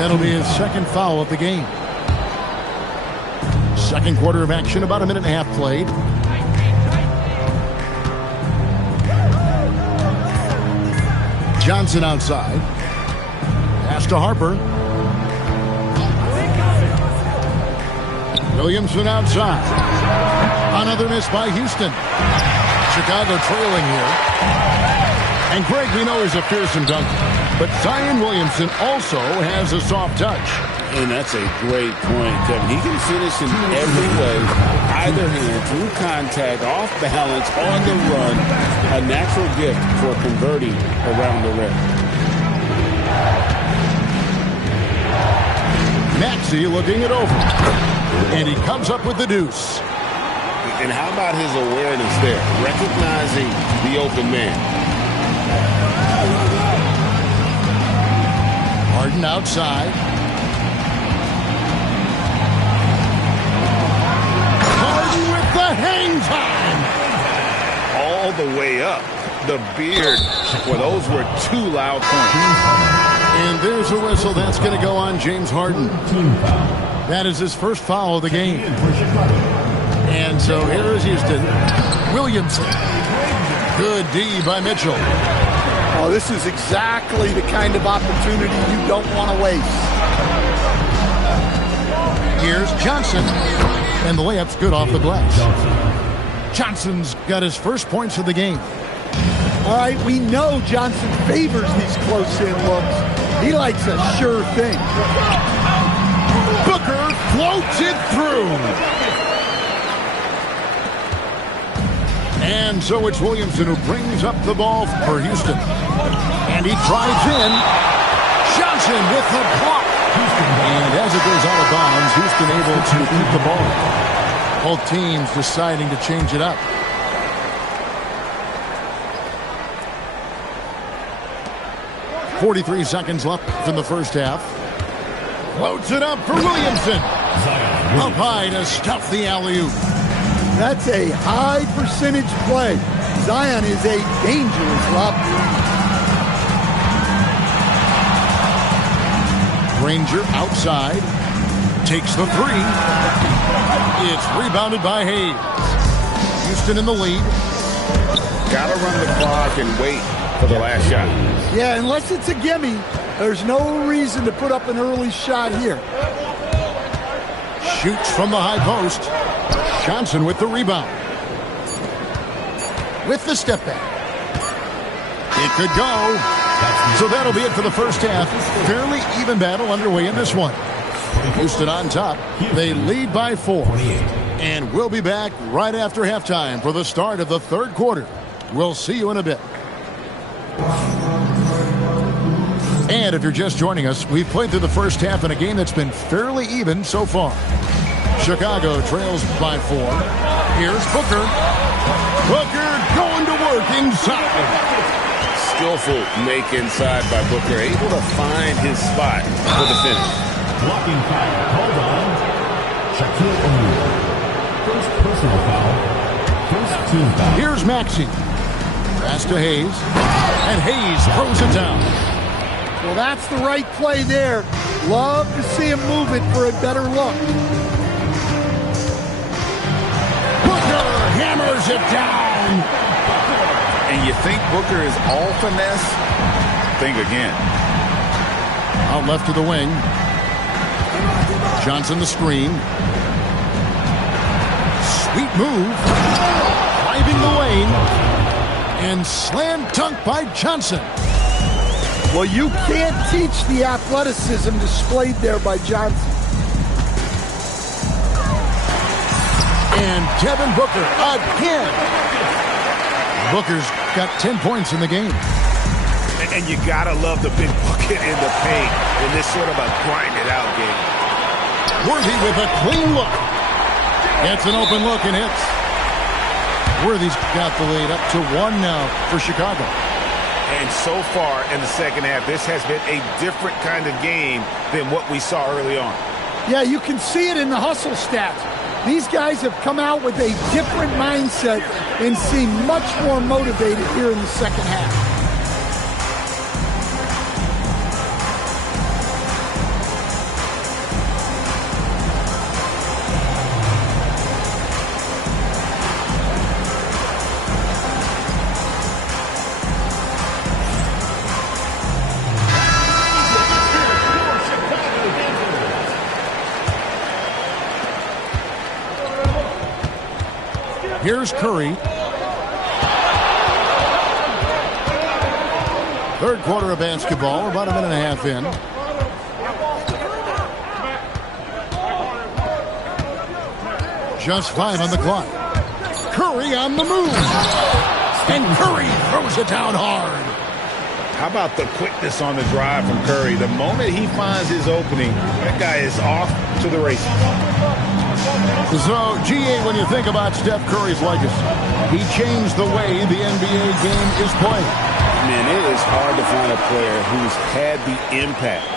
That'll be his second foul of the game. Second quarter of action, about a minute and a half played. Johnson outside. Pass to Harper. Williamson outside. Another miss by Houston. Chicago trailing here. And Greg, we know, is a fearsome dunker. But Zion Williamson also has a soft touch. And that's a great point, Kevin. He can finish in every way. Either hand, through contact, off balance, on the run. A natural gift for converting around the rim. Maxey looking it over. And he comes up with the deuce. And how about his awareness there? Recognizing the open man. Harden outside. Harden with the hang time. All the way up. The Beard. Well, those were 2 loud points. And there's a whistle. That's going to go on James Harden. That is his first foul of the game. And so here is Houston. Williamson. Good D by Mitchell. Oh, this is exactly the kind of opportunity you don't want to waste. Here's Johnson. And the layup's good off the glass. Johnson's got his first points of the game. All right, we know Johnson favors these close-in looks. He likes a sure thing. Booker floats it through. And so it's Williamson who brings up the ball for Houston. And he drives in. Johnson with the block. And as it goes out of bounds, Houston able to keep the ball. Both teams deciding to change it up. .43 seconds left in the first half. Floats it up for Williamson. Up high to stuff the alley-oop. That's a high percentage play. Zion is a dangerous lobster. Granger outside. Takes the 3. It's rebounded by Hayes. Houston in the lead. Got to run the clock and wait for the last shot. Yeah, unless it's a gimme, there's no reason to put up an early shot here. Shoots from the high post. Johnson with the rebound. With the step back. It could go. So that'll be it for the first half. Fairly even battle underway in this one. Houston on top. They lead by 4. And we'll be back right after halftime for the start of the third quarter. We'll see you in a bit. And if you're just joining us, we've played through the first half in a game that's been fairly even so far. Chicago trails by 4. Here's Booker. Booker going to work inside. Skillful make inside by Booker. Able to find his spot for the finish. Blocking foul called on Shaquille O'Neal. First personal foul. First team foul. Here's Maxey. Pass to Hayes. And Hayes throws it down. Well, that's the right play there. Love to see him move it for a better look. Booker hammers it down. And you think Booker is all finesse? Think again. Out left to the wing. Johnson the screen. Sweet move. Driving the lane. And slam dunk by Johnson. Well, you can't teach the athleticism displayed there by Johnson. And Devin Booker again. Booker's got 10 points in the game. And you got to love the big bucket in the paint in this sort of a grind-it-out game. Worthy with a clean look. Gets an open look and hits. Worthy's got the lead up to 1 now for Chicago. And so far in the second half, this has been a different kind of game than what we saw early on. Yeah, you can see it in the hustle stats. These guys have come out with a different mindset and seem much more motivated here in the second half. Here's Curry. Third quarter of basketball, about a minute and a half in. Just 5 on the clock. Curry on the move. And Curry throws it down hard. How about the quickness on the drive from Curry? The moment he finds his opening, that guy is off to the races. So, G.A., when you think about Steph Curry's legacy, he changed the way the NBA game is played. Man, it is hard to find a player who's had the impact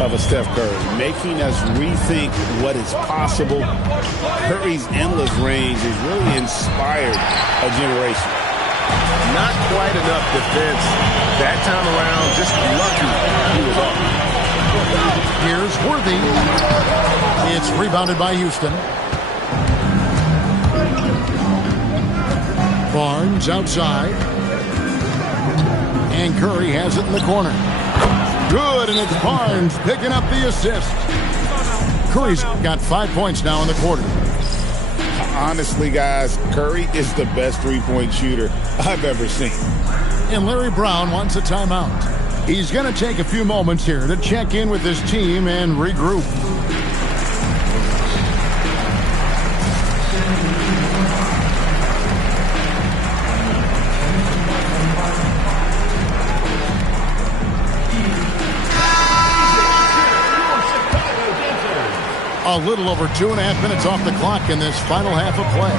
of a Steph Curry, making us rethink what is possible. Curry's endless range has really inspired a generation. Not quite enough defense that time around, just lucky he was off. Here's Worthy. It's rebounded by Houston. Barnes outside. And Curry has it in the corner. Good, and it's Barnes picking up the assist. Curry's got 5 points now in the quarter. Honestly, guys, Curry is the best three-point shooter I've ever seen. And Larry Brown wants a timeout. He's going to take a few moments here to check in with his team and regroup. A little over 2.5 minutes off the clock in this final half of play.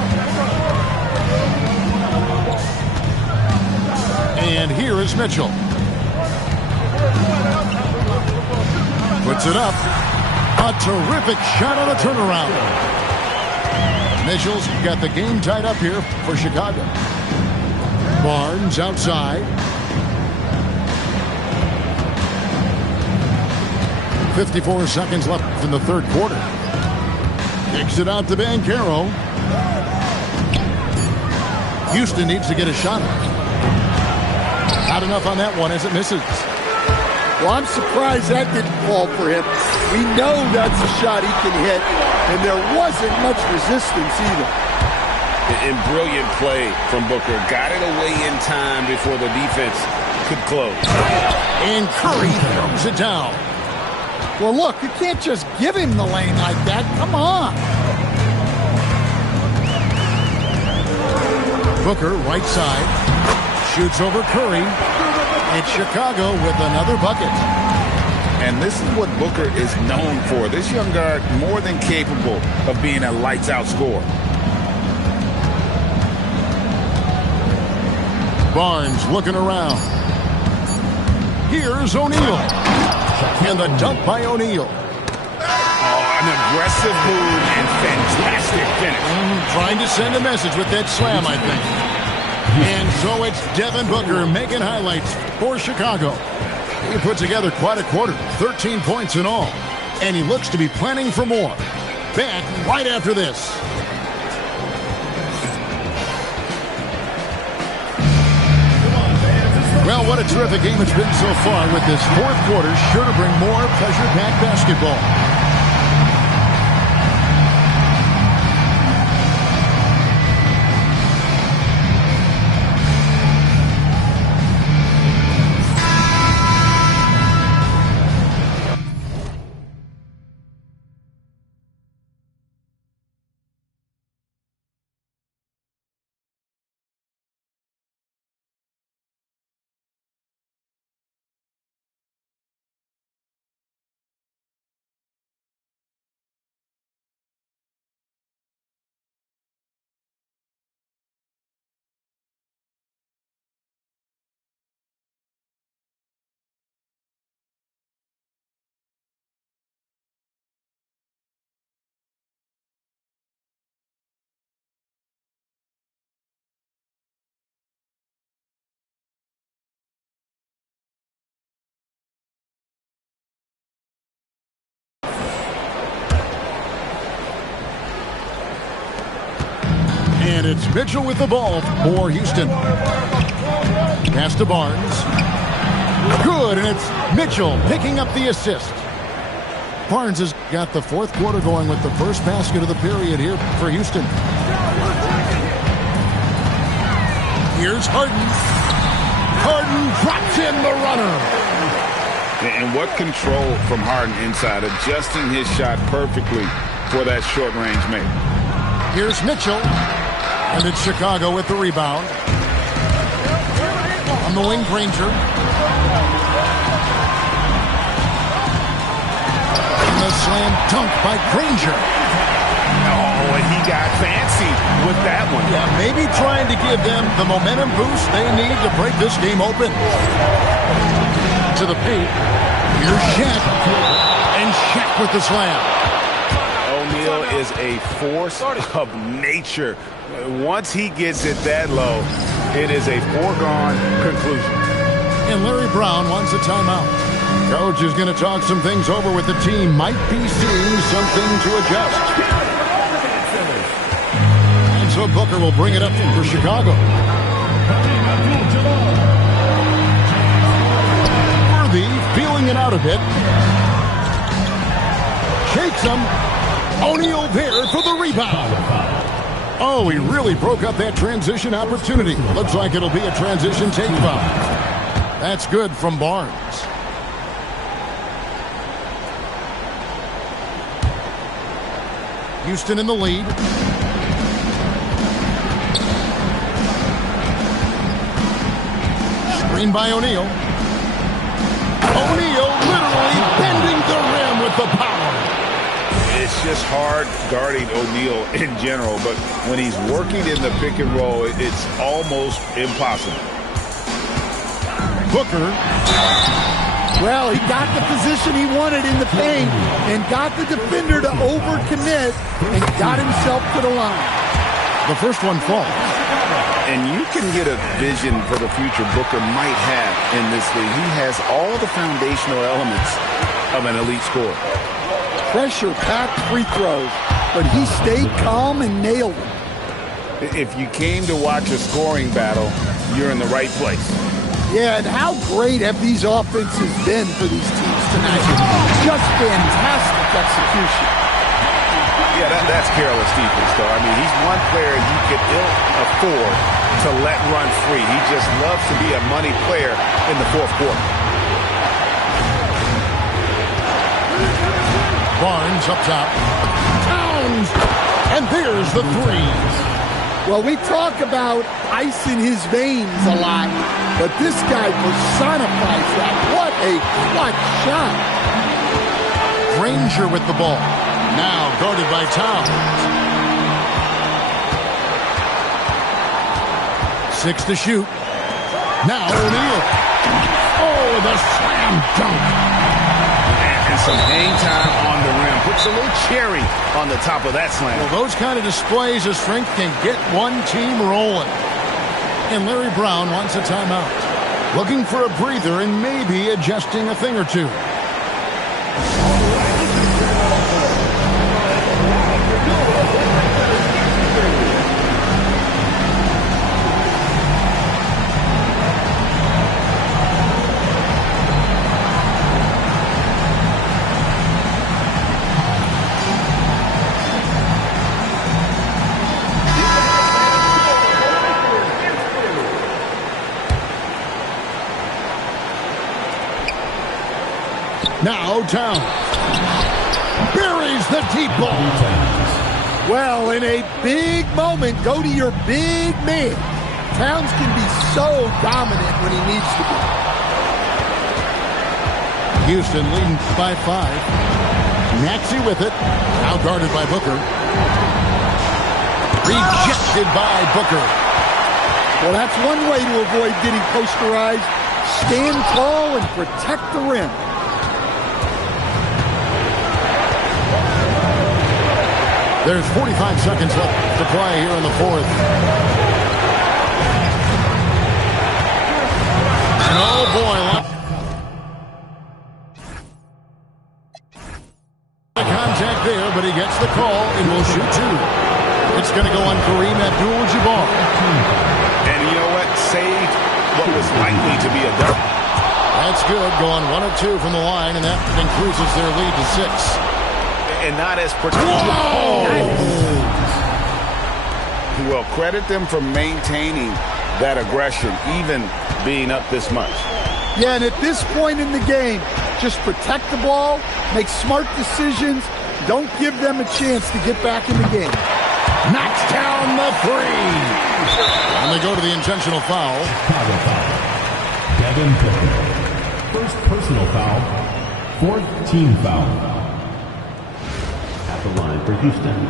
And here is Mitchell. Puts it up. A terrific shot on a turnaround. Mitchell's got the game tied up here for Chicago. Barnes outside. 54 seconds left in the third quarter. Kicks it out to Banchero. Houston needs to get a shot. Not enough on that one as it misses. Well, I'm surprised that didn't fall for him. We know that's a shot he can hit, and there wasn't much resistance either. And brilliant play from Booker. Got it away in time before the defense could close. And Curry throws it down. Well, look, you can't just give him the lane like that. Come on. Booker, right side, shoots over Curry. And Chicago with another bucket. And this is what Booker is known for. This young guard more than capable of being a lights-out scorer. Barnes looking around. Here's O'Neal. And the dunk by O'Neal. An aggressive move and fantastic finish. Trying to send a message with that slam, I think. And so it's Devin Booker making highlights for Chicago. He put together quite a quarter, 13 points in all. And he looks to be planning for more. Back right after this. Well, what a terrific game it's been so far, with this fourth quarter sure to bring more pressure-packed basketball. And it's Mitchell with the ball for Houston. Pass to Barnes. Good, and it's Mitchell picking up the assist. Barnes has got the fourth quarter going with the first basket of the period here for Houston. Here's Harden. Harden drops in the runner. And what control from Harden inside, adjusting his shot perfectly for that short-range make. Here's Mitchell. And it's Chicago with the rebound. On the wing, Granger. And the slam dunk by Granger. Oh, and he got fancy with that one. Yeah, maybe trying to give them the momentum boost they need to break this game open. To the paint. Here's Shaq. And Shaq with the slam. O'Neal is a force of nature. Once he gets it that low, it is a foregone conclusion. And Larry Brown wants a timeout. Coach is going to talk some things over with the team. Might be seeing something to adjust. And so Booker will bring it up for Chicago. Worthy feeling it out a bit. Shakes him. O'Neal there for the rebound. Oh, he really broke up that transition opportunity. Looks like it'll be a transition take foul. That's good from Barnes. Houston in the lead. Screen by O'Neal. O'Neal literally bending the rim with the power. It's just hard guarding O'Neal in general, but when he's working in the pick and roll, it's almost impossible. Booker. Well, he got the position he wanted in the paint and got the defender to overcommit and got himself to the line. The first one falls. And you can get a vision for the future Booker might have in this league. He has all the foundational elements of an elite scorer. Pressure-packed free throws. but he stayed calm and nailed it. If you came to watch a scoring battle, you're in the right place. Yeah, and how great have these offenses been for these teams tonight? Just fantastic execution. Yeah, that's careless defense, though. I mean, he's one player you could ill afford to let run free. He just loves to be a money player in the fourth quarter. Barnes up top. Towns! And there's the three. Well, we talk about ice in his veins a lot, but this guy personifies that. What a clutch shot. Granger with the ball. Now guarded by Towns. 6 to shoot. Now O'Neal. Oh, the slam dunk. And some hang time on the rim. Puts a little cherry on the top of that slam. Well, those kind of displays of strength can get one team rolling. And Larry Brown wants a timeout. Looking for a breather and maybe adjusting a thing or two. Now Towns buries the deep ball. Well, in a big moment, go to your big man. Towns can be so dominant when he needs to be. Houston leading by 5. Maxey with it. Now guarded by Booker. Rejected by Booker. Well, that's one way to avoid getting posterized. Stand tall and protect the rim. There's 45 seconds left to play here in the fourth. And oh boy, the contact there, but he gets the call and will shoot 2. It's going to go on Kareem Abdul-Jabbar. And you know what? Saved what was likely to be a dunk. That's good. Going 1 of 2 from the line, and that increases their lead to 6. And not as protected. Well, credit them for maintaining that aggression, even being up this much. Yeah, and at this point in the game, just protect the ball, make smart decisions, don't give them a chance to get back in the game. Knocks down the 3. And they go to the intentional foul. Chicago foul. Devin Booker. First personal foul. 4th team foul. At the line for Houston,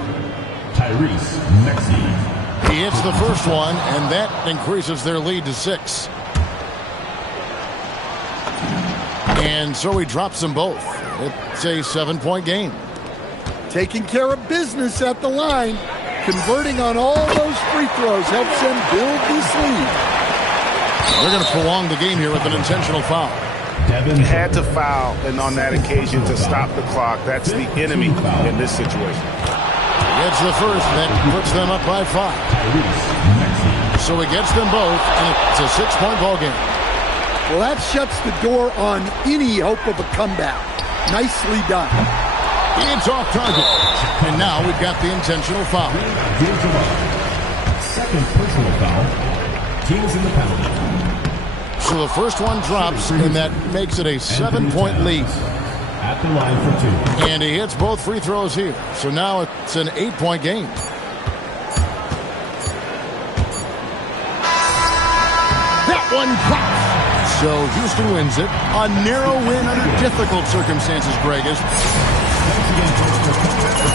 Tyrese Maxey. He hits the first one, and that increases their lead to 6. And so he drops them both. It's a 7-point game. Taking care of business at the line, converting on all those free throws helps them build this lead. They're going to prolong the game here with an intentional foul. Devin had to foul, and on that occasion to stop the clock. That's the enemy in this situation. Gets the first, and that puts them up by 5. So he gets them both, and it's a 6-point ball game. Well, that shuts the door on any hope of a comeback. Nicely done. It's off target. And now we've got the intentional foul. Second personal foul. Teams in the penalty. So the first one drops, and that makes it a 7-point lead. At the line for 2. And he hits both free throws here. So now it's an 8-point game. That one drops. So Houston wins it. A narrow win under difficult circumstances, Greg. Thanks again, folks, for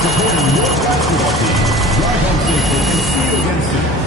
supporting your basketball team. Drive home safely and see you again soon.